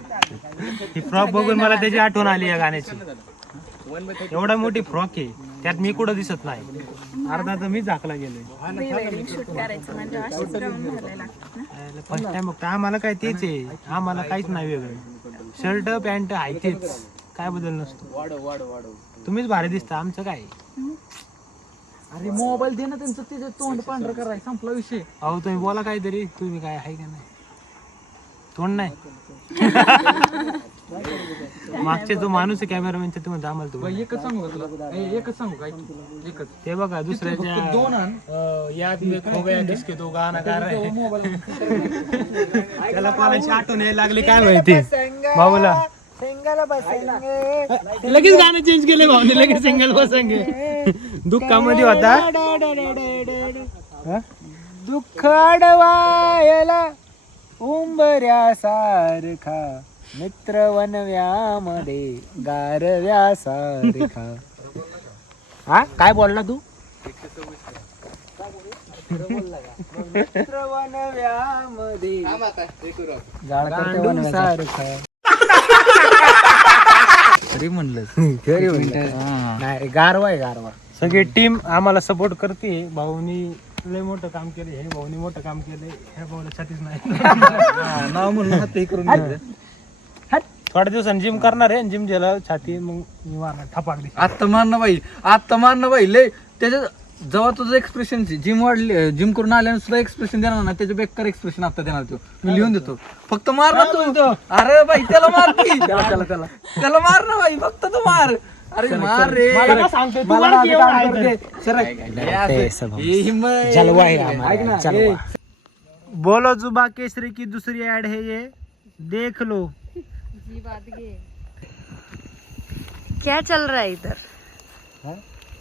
ही फ्रॉक बघून मला त्याची आठवण आली या गाण्याची. एवढा मोठी फ्रॉक आहे त्यात मी कुठं दिसत नाही. अर्धा तर मी झाकला गेलोय. फर्स्ट टाइम बघतो. आम्हाला काय तेच आहे. आम्हाला काहीच नाही वेगळं. शर्ट पॅन्ट आहे तेच. काय बदल नसतो. तुम्हीच भारी दिसता. आमचं काय. अरे मोबाईल दे ना त्यांचं तिथे तोंड पांढरं करायचं संपला विषय. अहो तुम्ही बोला काहीतरी. तुम्ही काय आहे का नाही तोंड नाही. मागचे जो माणूस आहे कॅमेरामॅनचा ते म्हणतो आम्हाला तो एकच सांगू का तुला? एकच सांगू काय? एकच ते बघा दुसऱ्याच्या दोन आण. याद में खो गया किसके तो गाणं गा रहा है. त्याला कोणाची आठवण यायला लागली काय माहिती. भाऊला लगेच गाणं चेंज केलं भाऊने. लगेच सिंगल बसंगे. दुःखामध्ये होता. दुःख अडवायला उंबऱ्यासारखा मित्र वनव्यामध्ये गारव्यासारखा. हा काय बोलला तू? मित्र वनव्यामध्ये गारव्यासारखा. तरी म्हणलं नाही गारवा आहे गारवा. सगळी टीम आम्हाला सपोर्ट करते. भाऊनी लय मोठं काम केलं. हे भाऊनी मोठं काम केलं. ह्या भाऊला छातीच नाही. नाव म्हणून हात हे करून घेतलं. थोड्या दिवसांनी जिम करणार आहे. जिम झाला छाती मग मी मारणार ठपाकली. आत्ता मारणं बाई लय त्याच्या जेव्हा तुझं एक्सप्रेशन जिम वाढली जिम करून आल्यानं सुद्धा एक्सप्रेशन देणार ना त्याचे बेकार एक्सप्रेशन आता देणार तो. मी लिहून देतो. फक्त मार ना तू. अरे बाई त्याला मार की. त्याला मार ना बाई. फक्त तू मार. अरे मार रे. बोलो जुबा केसरी की दूसरी ऐड है ये देख लो. क्या चल रहा है इधर?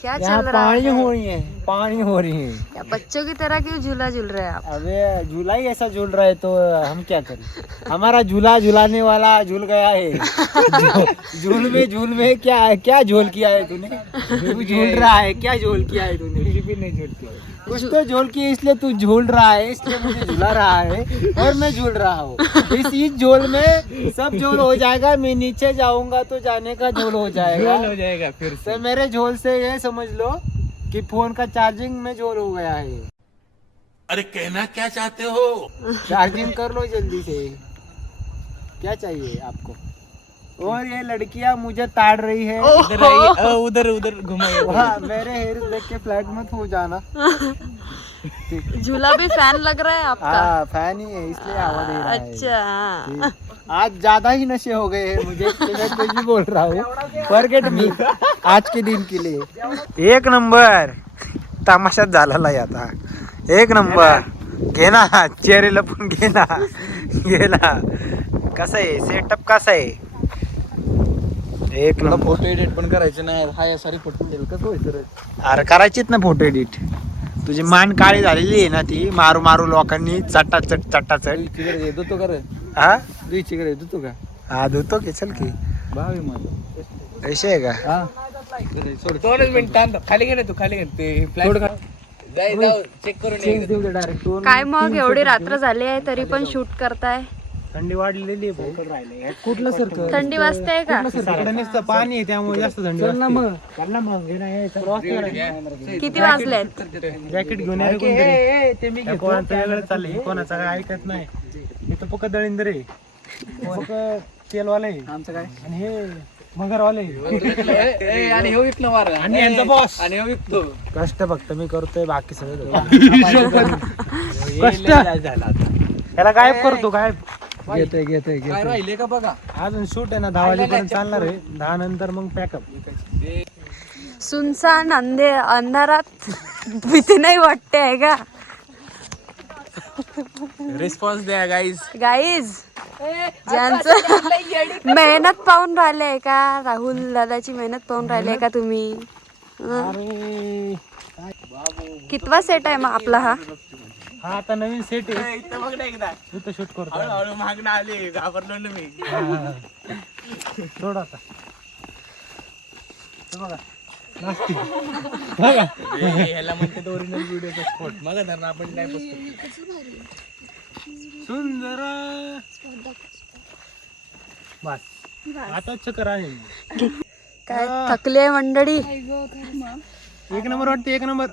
क्या चल रहा है? पानी हो रही है. क्या बच्चों की तरह क्यों झूला झूल रहे हैं आप? अबे झूला ही ऐसा झूल रहा है तो हम क्या करें. हमारा झूला झूलाने वाला झूल गया है. झूल में क्या झोल किया है तूने. तू झूल रहा है. क्या झोल किया है तूने. कुछ भी नहीं झोल किया. कुछ तो झोल किया इसलिए तू झूल रहा है. इसलिए मुझे झूला रहा है और मैं झूल रहा हूँ. इस झोल में सब झोल हो जाएगा. मैं नीचे जाऊंगा तो जाने का झोल हो जाएगा फिर से. मेरे झोल से ये समझ लो कि फोन का चार्जिंग में झोल हो गया है. अरे कहना क्या चाहते हो? चार्जिंग कर लो जल्दी से. क्या चाहिए आपको. और ये लड़कियां मुझे ताड़ रही है. उधर घुमाओ. हाँ मेरे हेयर देख के फ्लैट मत हो जाना. झूला भी फैन लग रहा है आपका? हाँ फैन ही है इसलिए आवाज दे रहा है. अच्छा. आज ज्यादा ही नशे हो गए हैं मुझे. मैं कुछ भी बोल रहा हूँ. Forget me. आज के दिन के लिए एक नंबर तमाशात झालेला आहे आता. एक नंबर. घे ना चेहरे लपून घे ना. गेला. कसा आहे सेटअप. कसा आहे. एक नंबर. फोटो एडिट पण करायचे नाही. हाय सारी फोटो कसं व्हायचं रे. अरे करायचीत ना फोटो एडिट. तुझी मान काळी झालेली आहे ना ती. मारू मारू लोकांनी चटाचट. धुतो का रे. हा दुईची कडे धुतो का. हा धुतो की. चल की. भावी माझं ऐसे आहे का. हा सोड 2 मिनिटांत खाली गेले तू. खाली गेले ते फ्लॅट चेक करून डायरेक्ट. काय मग एवढी रात्र झाली आहे तरी पण शूट करताय. थंडी वाढलेली आहे भाऊ. कुठलं सरकं. थंडी वाजते का? तिकडे नुसतं पाणी आहे त्यामुळे जास्त थंडी वाजते. किती वाजलेत? जॅकेट घेऊन यायला कोणतरी. कोणाचं वेगळं चाललंय. कोणाचं काय ऐकत नाही. इथं पक दळिंदर आहे. पक तेलवाले आमचं काय. आणि हे मगरवाले आणि हे विकलं मार. आणि यांचा बॉस. आणि हे विकतो. कष्ट फक्त मी करतोय बाकी सगळं कष्ट. त्याला गायब करतो. गायब घेतोय काय राहिले का बघा. अजून शूट आहे ना 10 वाजेपर्यंत चालणार आहे. 10 नंतर मग पॅकअप. सुनसान अंधारात भीती नाही वाटते आहे का रिस्पॉन्स द्या गाईज. ज्यांचं मेहनत पाहून राहिले का राहुल दादाची मेहनत पाहून राहिले का तुम्ही. कितवा सेट आहे मग आपला हा. हा आता नवीन सेट आहे. इथं शूट करतो. हळूहळू मागणं आली घाबरलो ना मी. सोड आता. बघा नास्ती. ह्याला म्हणते ओरिजिनल व्हिडिओचा स्पॉट. मग धरणं आपण काय बसतो. सुंदर बस आता चक्कर आहे. काय थकले मंडळी. एक नंबर वाटते. एक नंबर.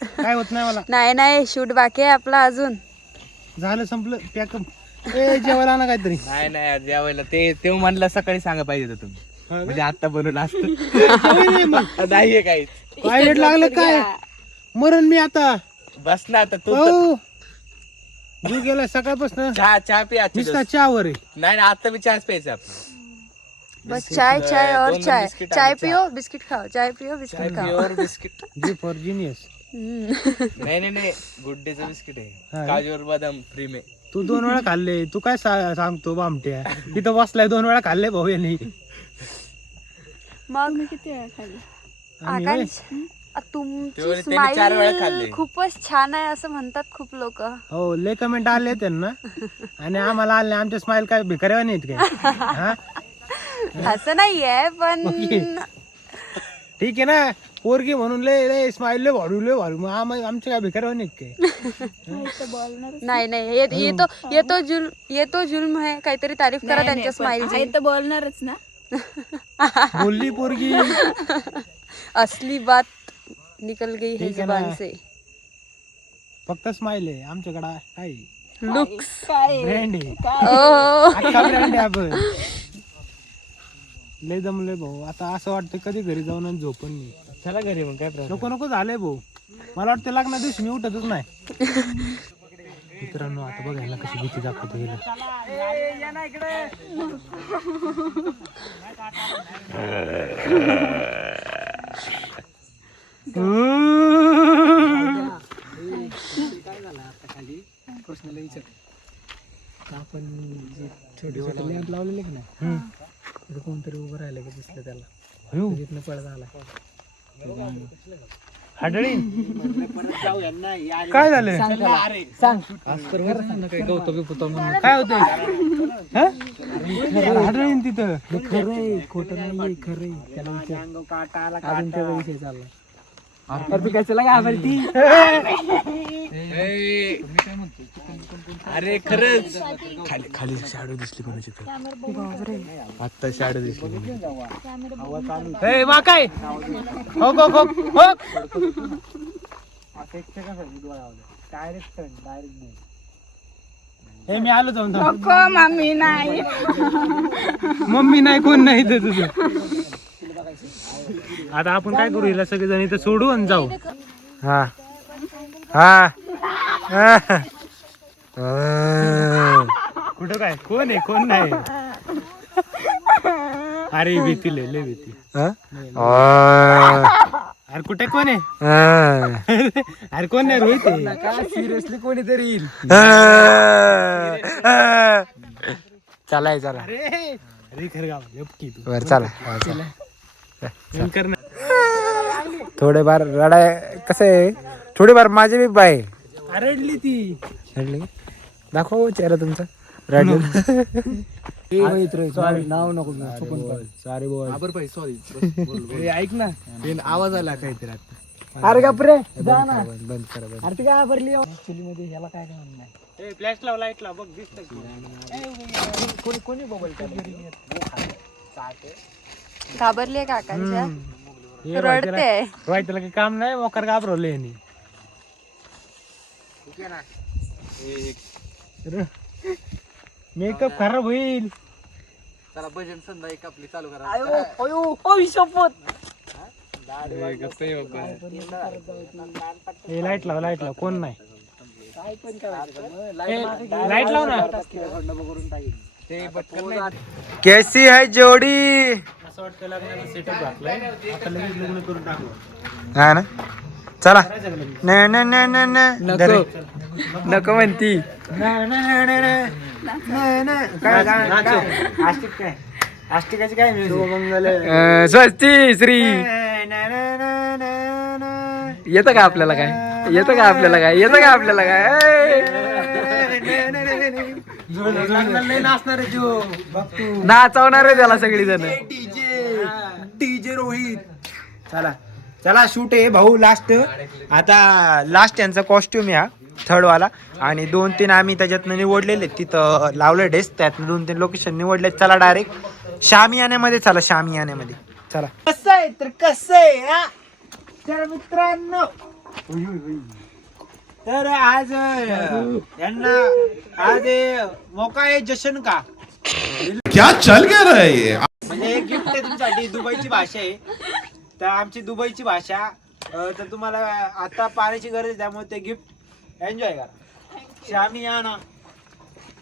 काय होत नाही मला. नाही शूट बाकी आहे आपला अजून. झालं संपलं पॅकअप. जेवायला ना काहीतरी. नाही जेवायला ते म्हणलं सकाळी सांगा पाहिजे होतं तुम्ही. म्हणजे आता बनवलं असतं. नाहीये काही. काय लेट लागलं काय मरण मी आता. बस ना आता तू तू गेला सकाळपासून. चहा पिया. नुसता चहावर आहे. नाही आता मी चहाच प्यायचा आपला. बस चाय और दोन चाय. बिस्किट चाय आणि पियो बिस्किट खाओ. चाय पियो बिस्किट खाओ. Pure biscuit. G for genius. नाही गुड डेचं बिस्किट आहे. काजूवर बदाम फ्री में. तू 2 वेळा खाल्ले. तू काय सांगतो बामट्या. तिथं बसलाय 2 वेळा खाल्ले भाऊ यांनी. मग किती वेळा खाल्ली. आकांश तुमची त्यांनी 4 वेळा स्माइल खाल्ली. खूपच छान आहे असं म्हणतात खूप लोक. हो लय कमेंट आले त्यांना. आणि आम्हाला आले. आमचे स्माइल काय भिकाऱ्या नाहीत काय. हा असं नाहीये पण ठीक आहे ना. पोरगी म्हणून लय स्माइल लय वाढू मग आमचे काय भिकाऱ्या नाहीत काय. नाही ये तो जुल्म है. काहीतरी तारीफ करा त्यांच्या स्माइलची. तर बोलणारच ना. बोलली पोरगी. असली बात निकल गई है जुबान से. फक्त स्माइल आहे आमच्याकडे. काय लुक्स ब्रँड आहे. अख्खा ब्रँड आहे आपण. लय जमले भाऊ. आता असं वाटतं कधी घरी जाऊन आणि झोपून मी. चला घरी मग काय नको झालंय भाऊ. मला वाटतं लग्ना दिवशी मी उठतच नाही. मित्रांनो आता बघायला कशी भीती दाखवतो गेलं. आपण छोटे छोटे लॅम्प लावलेले की नाही. कोणतरी उभं राहिलं की दिसलं त्याला. तिथनं पडत आला. काय झालं. काय होतंय. हाडळीन तिथं. खरंय खोटं नाही खरंय. त्याला विचार. अजून त्याचा विषय चालला. अरे खरंच खाली शॅडो दिसली कोणाची तर. आता शॅडो दिसली. काय मी आलो जाऊन. मम्मी नाही. मम्मी नाही कोण नाही इथं तुझं. आता आपण काय करू. हिला सगळेजण इथं सोडू आणि जाऊ. हा कुठं काय कोण आहे कोण नाही. अरे भीती लय भीती. अरे कुठे कोण आहे. अरे कोण नाही रोहित आहे. सिरियसली कोणीतरी येईल. चला अरे खरगाव तू चला थोडेफार रडाय कसं आहे. थोडेफार माझे बी बाय रडली ती. रडली दाखव चेहरा तुमचा. नाव नको. सॉरी बोल. सॉरी ऐक ना. आवाज आला काहीतरी. अरे गप्रे जा ना. बंद करा. अरे ती काय भरली ऍक्च्युली मध्ये. ह्याला काय म्हणणं नाही. फ्लॅश लाव लाईट लाव बघ दिसत. कोणी मोबाईल घाबरली का आकांक्षा. रडते. त्याला काही काम नाही. मोकर घाबरवले यांनी. मेकअप खराब होईल. जरा भजन संध्या एक आपली चालू करा. लाईट लाव कोण नाही. लाईट लाव ना. कैसी है जोडी. असं वाटतं लग्नाला सेटअप घातलाय आता लगेच लग्न करून टाकू. हा ना चला. न न न न न नको नको म्हणती. काय आस्तिक काय आस्तिकाची काय मंगल स्वस्ती श्री येतं का आपल्याला काय येतं का आपल्याला काय येतं का आपल्याला काय नाचणार नाचवणार आहे त्याला सगळी जण. डीजे रोहित. चला चला शूट आहे भाऊ. लास्ट आता लास्ट यांचा कॉस्ट्युम या थर्ड वाला आणि 2-3 आम्ही त्याच्यातनं निवडलेले तिथं लावले डेस्क त्यातनं 2-3 लोकेशन निवडले. चला डायरेक्ट शामियान्यामध्ये. चला शामियान्यामध्ये चला. कसं आहे तर कसं आहे हा तर मित्रांनो. तर आज यांना आज मोका आहे जशन का क्या चल क्या रहा है ये? म्हणजे एक गिफ्ट आहे तुमच्यासाठी. दुबईची भाषा आहे तर आमची दुबईची भाषा तर तुम्हाला आता पाण्याची गरज आहे त्यामुळे ते गिफ्ट एन्जॉय करा. शामियाना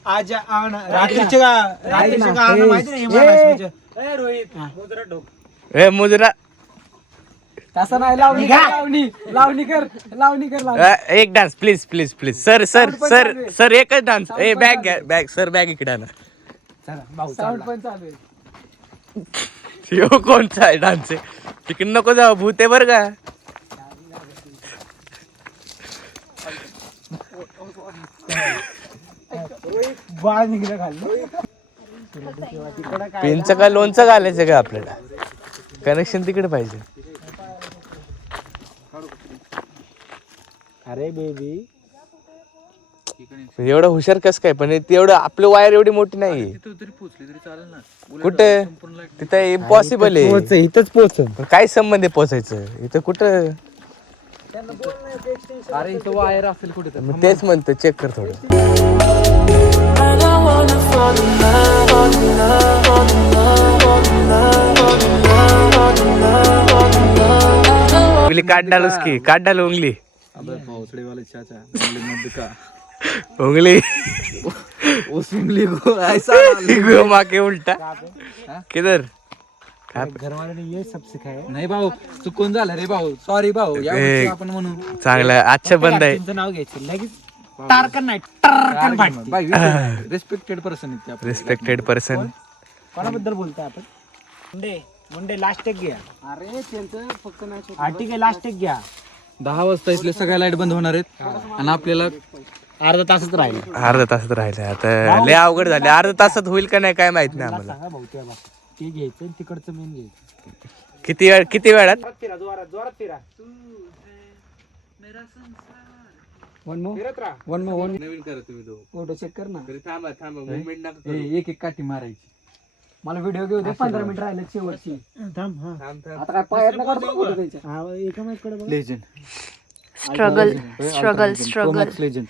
आज आण रात्रीचे गाणं माहिती नाही हिमालय रोहित मुद्रा डोक मुजरा तसं नाही. लावणी लावणी कर लावणी कर. एक dance please please please. Sir sir sir sir एकच डान्स. ए बॅग घ्या बॅग. सर बॅग इकडे ना. साऊंड पण चालू आहे. ह्यो कोणचा आहे डान्स आहे. तिकडे नको जाऊ भूत आहे बरं का. बाळ निघलं खाल्लं. पेनचं काय लोणचं घालायचं का आपल्याला. कनेक्शन तिकडे पाहिजे. अरे बेबी एवढं हुशार कस काय पण एवढं आपलं वायर एवढी मोठी नाही. कुठे तिथं इम्पॉसिबल आहे. इथंच पोहोच. पण काय संबंध आहे पोचायचं इथं कुठं. अरे इथं वायर असेल कुठे. मग तेच म्हणतो चेक कर थोडं. And I wanna fall in love, fall in love, fall in love, fall in love, fall in love, fall in love, fall in love. उंगली काट डालोस की काट डालो उंगली. उंगली उस उंगली को ऐसा घुमा के उल्टा किधर. घरवाले ने ये सब सिखाया. नाही भाऊ चुकून झालं रे भाऊ. सॉरी भाऊ. आपण म्हणून चांगलं आजच्या बंद आहे. तुमचं नाव घ्यायचं लगेच. टारकन नाही टारकन भांडते. Respected person. Respected person. कोणाबद्दल बोलतोय आपण. मुंडे मुंडे लास्ट एक घ्या. अरे त्यांचं फक्त मॅच. हा ठीक आहे लास्ट एक घ्या. 10 वाजता इथले सगळ्या लाईट बंद होणार आहेत आणि आपल्याला अर्धा तासच राहिले. अर्धा तासात राहिले. आता लय अवघड झाले. अर्धा तासात होईल का नाही काय माहित नाही आम्हाला. सांगा भाऊ ते घ्यायचं तिकडचं मेन घ्यायचं. किती वेळात. फिरा जोरात जोरात फिरा. नवीन करा तुम्ही तो फोटो चेक कर ना. थांबा थांबा मुवमेंट नका. एक एक काठी मारायची. मला व्हिडिओ घेऊ दे. 15 मिनिट राहिले शेवटची. आता काय पायात नका फोटो द्यायचा. एका माईकडे बघ. Legend struggle struggle struggle. Legend.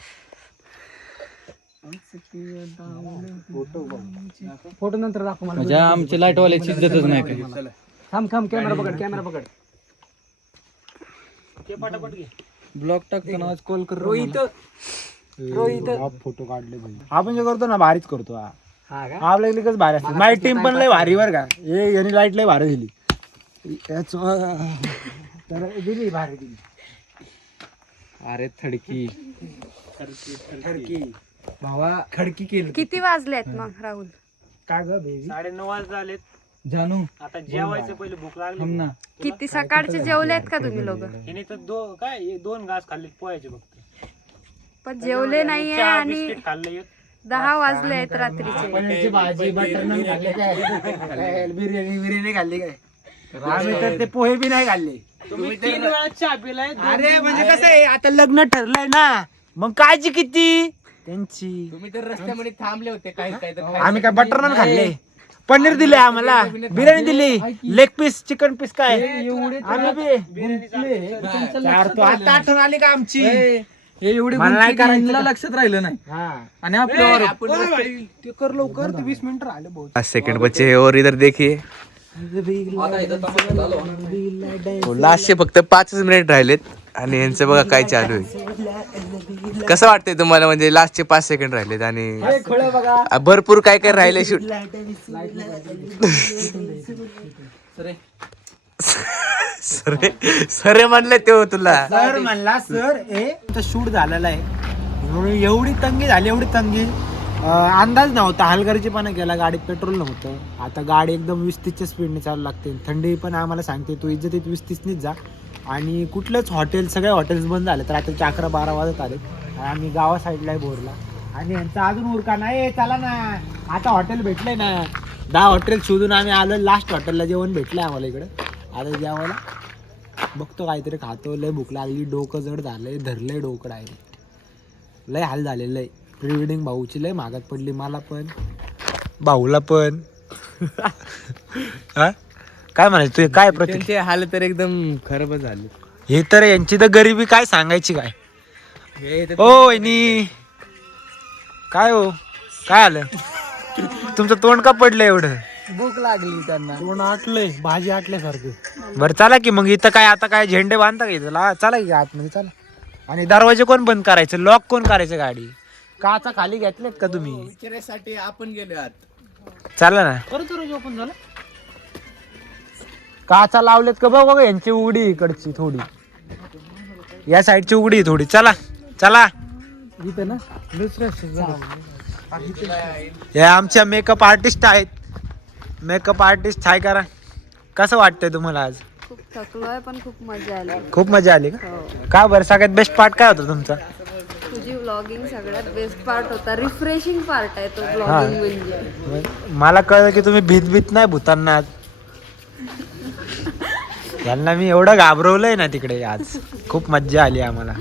Photo नंतर दाखव मला. म्हणजे आमची लाईट वाल्याची इज्जतच नाही काही. थांब थांब कॅमेरा पकड कॅमेरा पकड. ते पटापट घे. ब्लॉग टाकताना आज कॉल कर. रोहित फोटो काढले भाई. आपण जे करतो ना भारीच करतो. आपल्या इकडे भारी असते. माझी टीम पण लय भारी बर का. यांनी लाईट लय भारी दिली. तर दिली भारी दिली. अरे थडकी खडकी भावा खडकी केली. किती वाजलेत मग राहुल. काय ग बेबी 9:30 वाजता आलेत. जानू आता जेवायचं पहिले भूक लागली ना. किती सकाळचे जेवलेत का तुम्ही लोक. हिने तर दोन घास खाल्ले पोह्याचे फक्त. पण जेवले नाहीये आणि बिस्किट खाल्ले. 10 वाजले आहेत रात्रीचे. पनीरची भाजी बटर नान खाल्ले काय. बिर्याणी खाल्ली काय. आम्ही तर ते पोहे बी नाही खाल्ले. तुम्ही 3 वेळा चहा पिलाय. अरे म्हणजे कसं आहे आता लग्न ठरलंय ना मग काळजी किती त्यांची. तुम्ही तर रस्त्यामध्ये थांबले होते काही काही. आम्ही काय बटर नान खाल्ले. पनीर दिले आम्हाला. बिर्याणी दिली. लेग पीस चिकन पीस काय. आम्ही बी तू आता आठवण आली का आमची. एवढे लक्षात राहिलं नाही. आणि आपल्यावर ते कर लवकर. 20 मिनिटं राहिले बहुत. 5 सेकंड बचे और इधर देखिए. लास्टचे फक्त 5 मिनिट राहिलेत. आणि यांचं बघा काय चालू आहे. कसं वाटतंय तुम्हाला, म्हणजे लास्टचे 5 सेकंड राहिलेत आणि भरपूर काय काय राहिले शूट. सरे म्हणले ते तुला. सर म्हणला सर हे शूट झालेला आहे म्हणून एवढी तंगी झाली, एवढी तंगी अंदाज नव्हता. हलगर्जीपणा केला, गाडीत पेट्रोल नव्हतं. आता गाडी एकदम 20-30च्या स्पीडने चालू लागते. थंडी पण आम्हाला सांगते तू इज्जतीत 20-30नीच जा. आणि कुठलंच हॉटेल, सगळे हॉटेल्स बंद झाले. तर रात्रीचे 11-12 वाजत आले. आम्ही गावा साईडला बोरला आणि यांचा अजून उरका नाही. चला ना, आता हॉटेल भेटलंय ना. 10 हॉटेल शोधून आम्ही आलो. लास्ट हॉटेलला जेवण भेटलंय आम्हाला इकडं. आता जेवायला बघतो काहीतरी खातो. लय भूक लागली, डोकं जड झालंय, धरलंय डोकं डायरेक्ट. लय हाल झालेलं आहे. प्री वेडिंग भाऊची लय मागात पडली, मला पण भाऊला पण. काय म्हणायचं तू, काय त्यांचे हाल तर एकदम खराबच झाले. हे तर यांची तर गरिबी काय सांगायची काय. ओ वहिनी काय हो, काय आलं तुमचं तोंड का पडलं एवढं. भूक लागली त्यांना. तोंड आटलंय, भाजी आटल्यासारखं. बरं चला की मग. इथं काय आता काय झेंडे बांधता का इथं. चला की आतमध्ये चला. आणि दरवाजे कोण बंद करायचं, लॉक कोण करायचं गाडी. काचा खाली घेतलेत का तुम्ही. विचारासाठी आपण गेलो आत. चला ना. ओपन झालं. काचा लावलेत का बघ यांची उघडी इकडची थोडी, या साईडची उघडी थोडी. चला चला. इथं ना हे आमच्या मेकअप आर्टिस्ट आहेत. मेकअप आर्टिस्ट हाय करा. कसं वाटतंय तुम्हाला आज. खूप थकलोय पण खूप मजा आली. खूप मजा आली का बरं. सगळ्यात बेस्ट पार्ट काय होता तुमचा. तुझी व्लॉगिंग सगळ्यात बेस्ट पार्ट होता. रिफ्रेशिंग पार्ट आहे तो व्लॉगिंग म्हणजे. मला कळलं की तुम्ही भीत नाही भूतांना. यांना मी एवढं घाबरवलंय ना तिकडे आज. खूप मज्जा आली आम्हाला.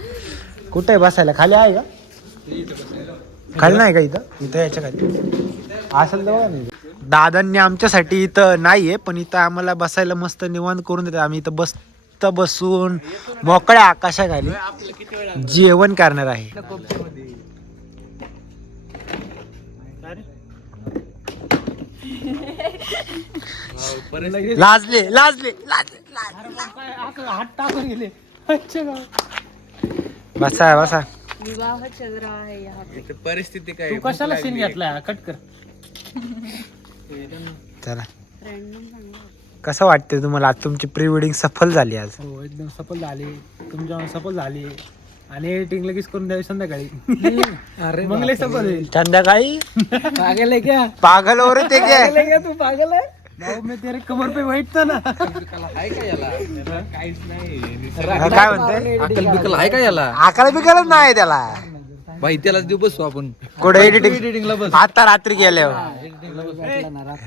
कुठे बसायला, खाली आहे का. खाली नाही का इथं. इथं याच्या खाली असेल तर बघा नाही. दादांनी आमच्यासाठी इथं नाहीये पण इथं आम्हाला बसायला मस्त निवांत करून देतात. आम्ही इथं बसून मोकळ्या आकाशाखाली जेवण करणार आहे. लाजले लाजले लाजले. हात टाकून गेले. बसा बसा. विवाह चल रहा है यहाँ पे. परिस्थिती काय. तू कशाला सीन घेतलाय, कट कर. चला. कसं वाटतंय तुम्हाला आज तुमची प्री वेडिंग सफल झाली आज. हो एकदम सफल झाली. तुमच्या सफल झाली. आणि एडिटिंग लगेच करून द्यावी संध्याकाळी. अरे मंगले सफल होईल संध्याकाळी. पागल आहे क्या. पागल हो रे ते क्या. पागल आहे क्या तू. पागल आहे भाऊ. मी तेरे कमर पे बैठता ना. आहे का याला काहीच नाही. काय म्हणते. अकल बिकल आहे का याला. आकाला बिकालच नाही त्याला. बाई त्याला देऊ बसू आपण. कुठे एडिटिंगला बस. आता रात्री गेल्यावर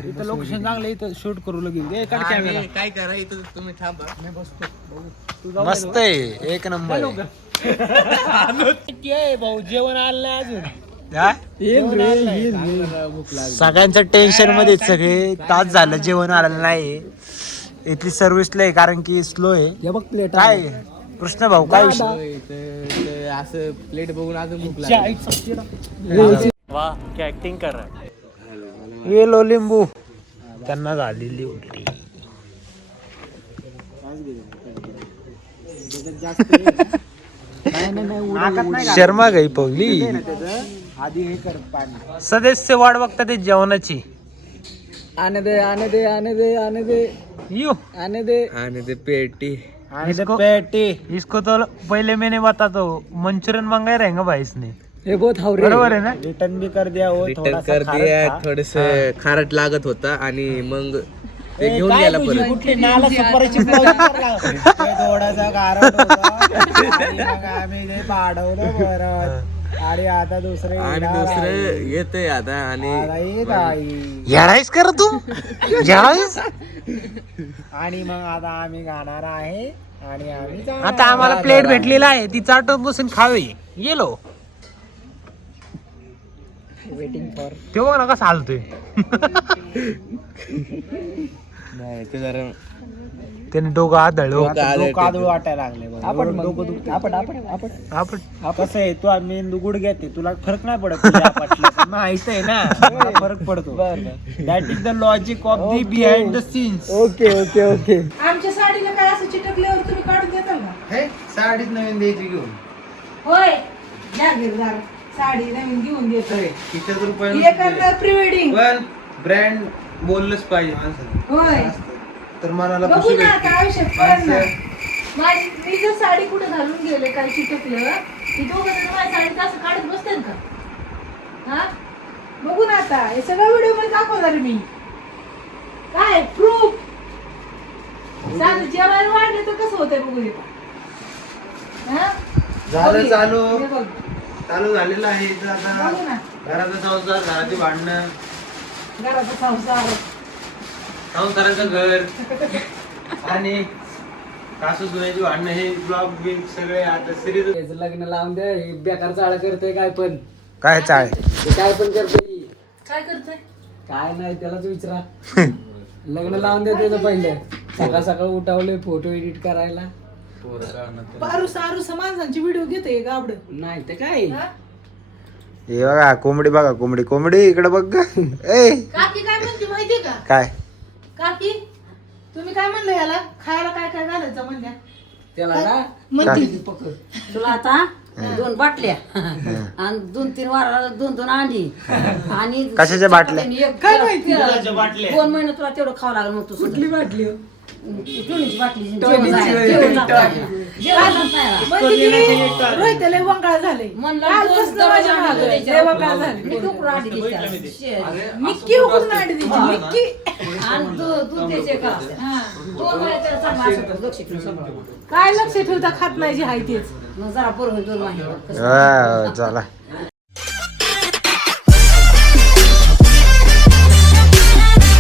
इथं लोकेशन चांगलं. इथं शूट करू लगेच. कॅमेरा काय करा इथं तुम्ही थांबा. मस्त आहे. एक नंबर. भाऊ जेवण आलं नाही अजून. सगळ्यांचं टेन्शन मध्ये सगळे. तास झालं जेवण आलेलं नाही. इथली सर्व्हिस लय कारण की स्लो आहे. बघ प्लेट काय कृष्ण भाऊ काय विषय. असं प्लेट बघून अजून भूक लागली. वाह क्या ऍक्टिंग कर रहा. ये लो लिंबू. त्यांना झालेली उलटी. शर्मा गई पगली. आधी हे कर पाणी. सदस्य वाट बघतात ते जेवणाची. आने दे आने दे आने दे आने दे. यू आने दे. आणि ते पेटी. इसको तो पहले मैंने बता तो मंचूरियन मंगाया रहेगा भाई इसने. हे बहुत हावरे. बरोबर आहे ना. रिटर्न भी कर दिया वो. रिटर्न कर दिया. थोडस खारट लागत होता आणि मग ते घेऊन गेला परत. कुठली नाला सुपारीची थोडासा खारट होता. आणि मग आम्ही ते पाडवलं परत. अरे आता दुसरे आणि दुसरं येतंय आता. आणि येणारच कर तू. येणारच. आणि मग आता आम्ही गाणार आहे. आणि आम्ही आता आम्हाला प्लेट भेटलेला आहे ती चाटत बसून खावे. Yellow waiting for. तेव्हा ना कसा हालतोय. नाही ते जरा त्याने डोकं आदळलो. कादू वाटायला लागले. आपण कसं आहे तू आम्ही गुड घेते तुला फरक नाही पडत. तुझ्या पाटला माहित आहे ना. मला फरक पडतो. That is the logic of the behind the scenes. Okay okay okay. आमच्या साडीला काय असं चिटकल्यावर तुम्ही काढून देताल ना. साडीच नवीन द्यायची घेऊन. होय जागीरदार साडी नवीन घेऊन देतोय. किती रुपये हे करणार प्री वेडिंग. पण ब्रँड बोललंच पाहिजे माणसाने. होय तर मनाला बघू खुशी ना भेटते. आता आयुष्यात कळलं ना. माणसं- माझी मी जर साडी कुठे घालून गेले काय चिटकलं ती दोघं जण माझ्या साडीत असं काढत बसते का? हा बघू ना आता हे सगळं व्हिडिओ मध्ये दाखवणार मी. काय प्रूफ सांग जेवायला वाढले तर कसं होतंय बघू दे. हा? झालं बघ हे. चालू. हे बघ. चालू झालेलं आहे इथं आता. बघू ना घराचा संसार, घराची भांडणं, घराचा संसार. संसाराचं घर आणि सासू सुनेची भांडणं, हे ब्लॉग बिग सगळे आता सिरीज. लग्न लावून द्या हे बेकार चाळ करते काय पण काय चाळ काय पण करते काय करतोय? काय नाही त्यालाच विचारा. लग्न लावून द्या त्याचं पहिले. सकाळ सकाळ उठावले फोटो एडिट करायला. पारुसा आरुसा माणसांची व्हिडिओ घेते गाबड. नाही ते काय हे बघा कोंबडी, बघा कोंबडी, कोंबडी इकडे बघ ग. ए काकी काय म्हणते माहितीये का? काय काकी तुम्ही काय म्हणलं याला खायला काय काय घालायचं म्हणल्या? त्याला ना म्हणते तुला आता 2 बाटल्या आणि 2-3 वाराला 2-2 अंडी आणि कशाच्या बाटल्या? काय माहिती? 2 महिने तुला तेवढं खावं लागलं. मग तू कुठली बाटली हो? टोनीची बाटली रोहित लय वंगाळ झाले. कालपासनं माझ्या मागं लय वंगाळ झाले. मिक्की उकळून अंडी द्यायची मिक्की. आणि दूध द्यायचे का 2 महिने त्याला चांगलं असं लक्ष ठेवून सांभाळून. काय लक्ष ठेवता खात नाही जे आहे तेच. मग जरा बरं होईल 2 महिने. चला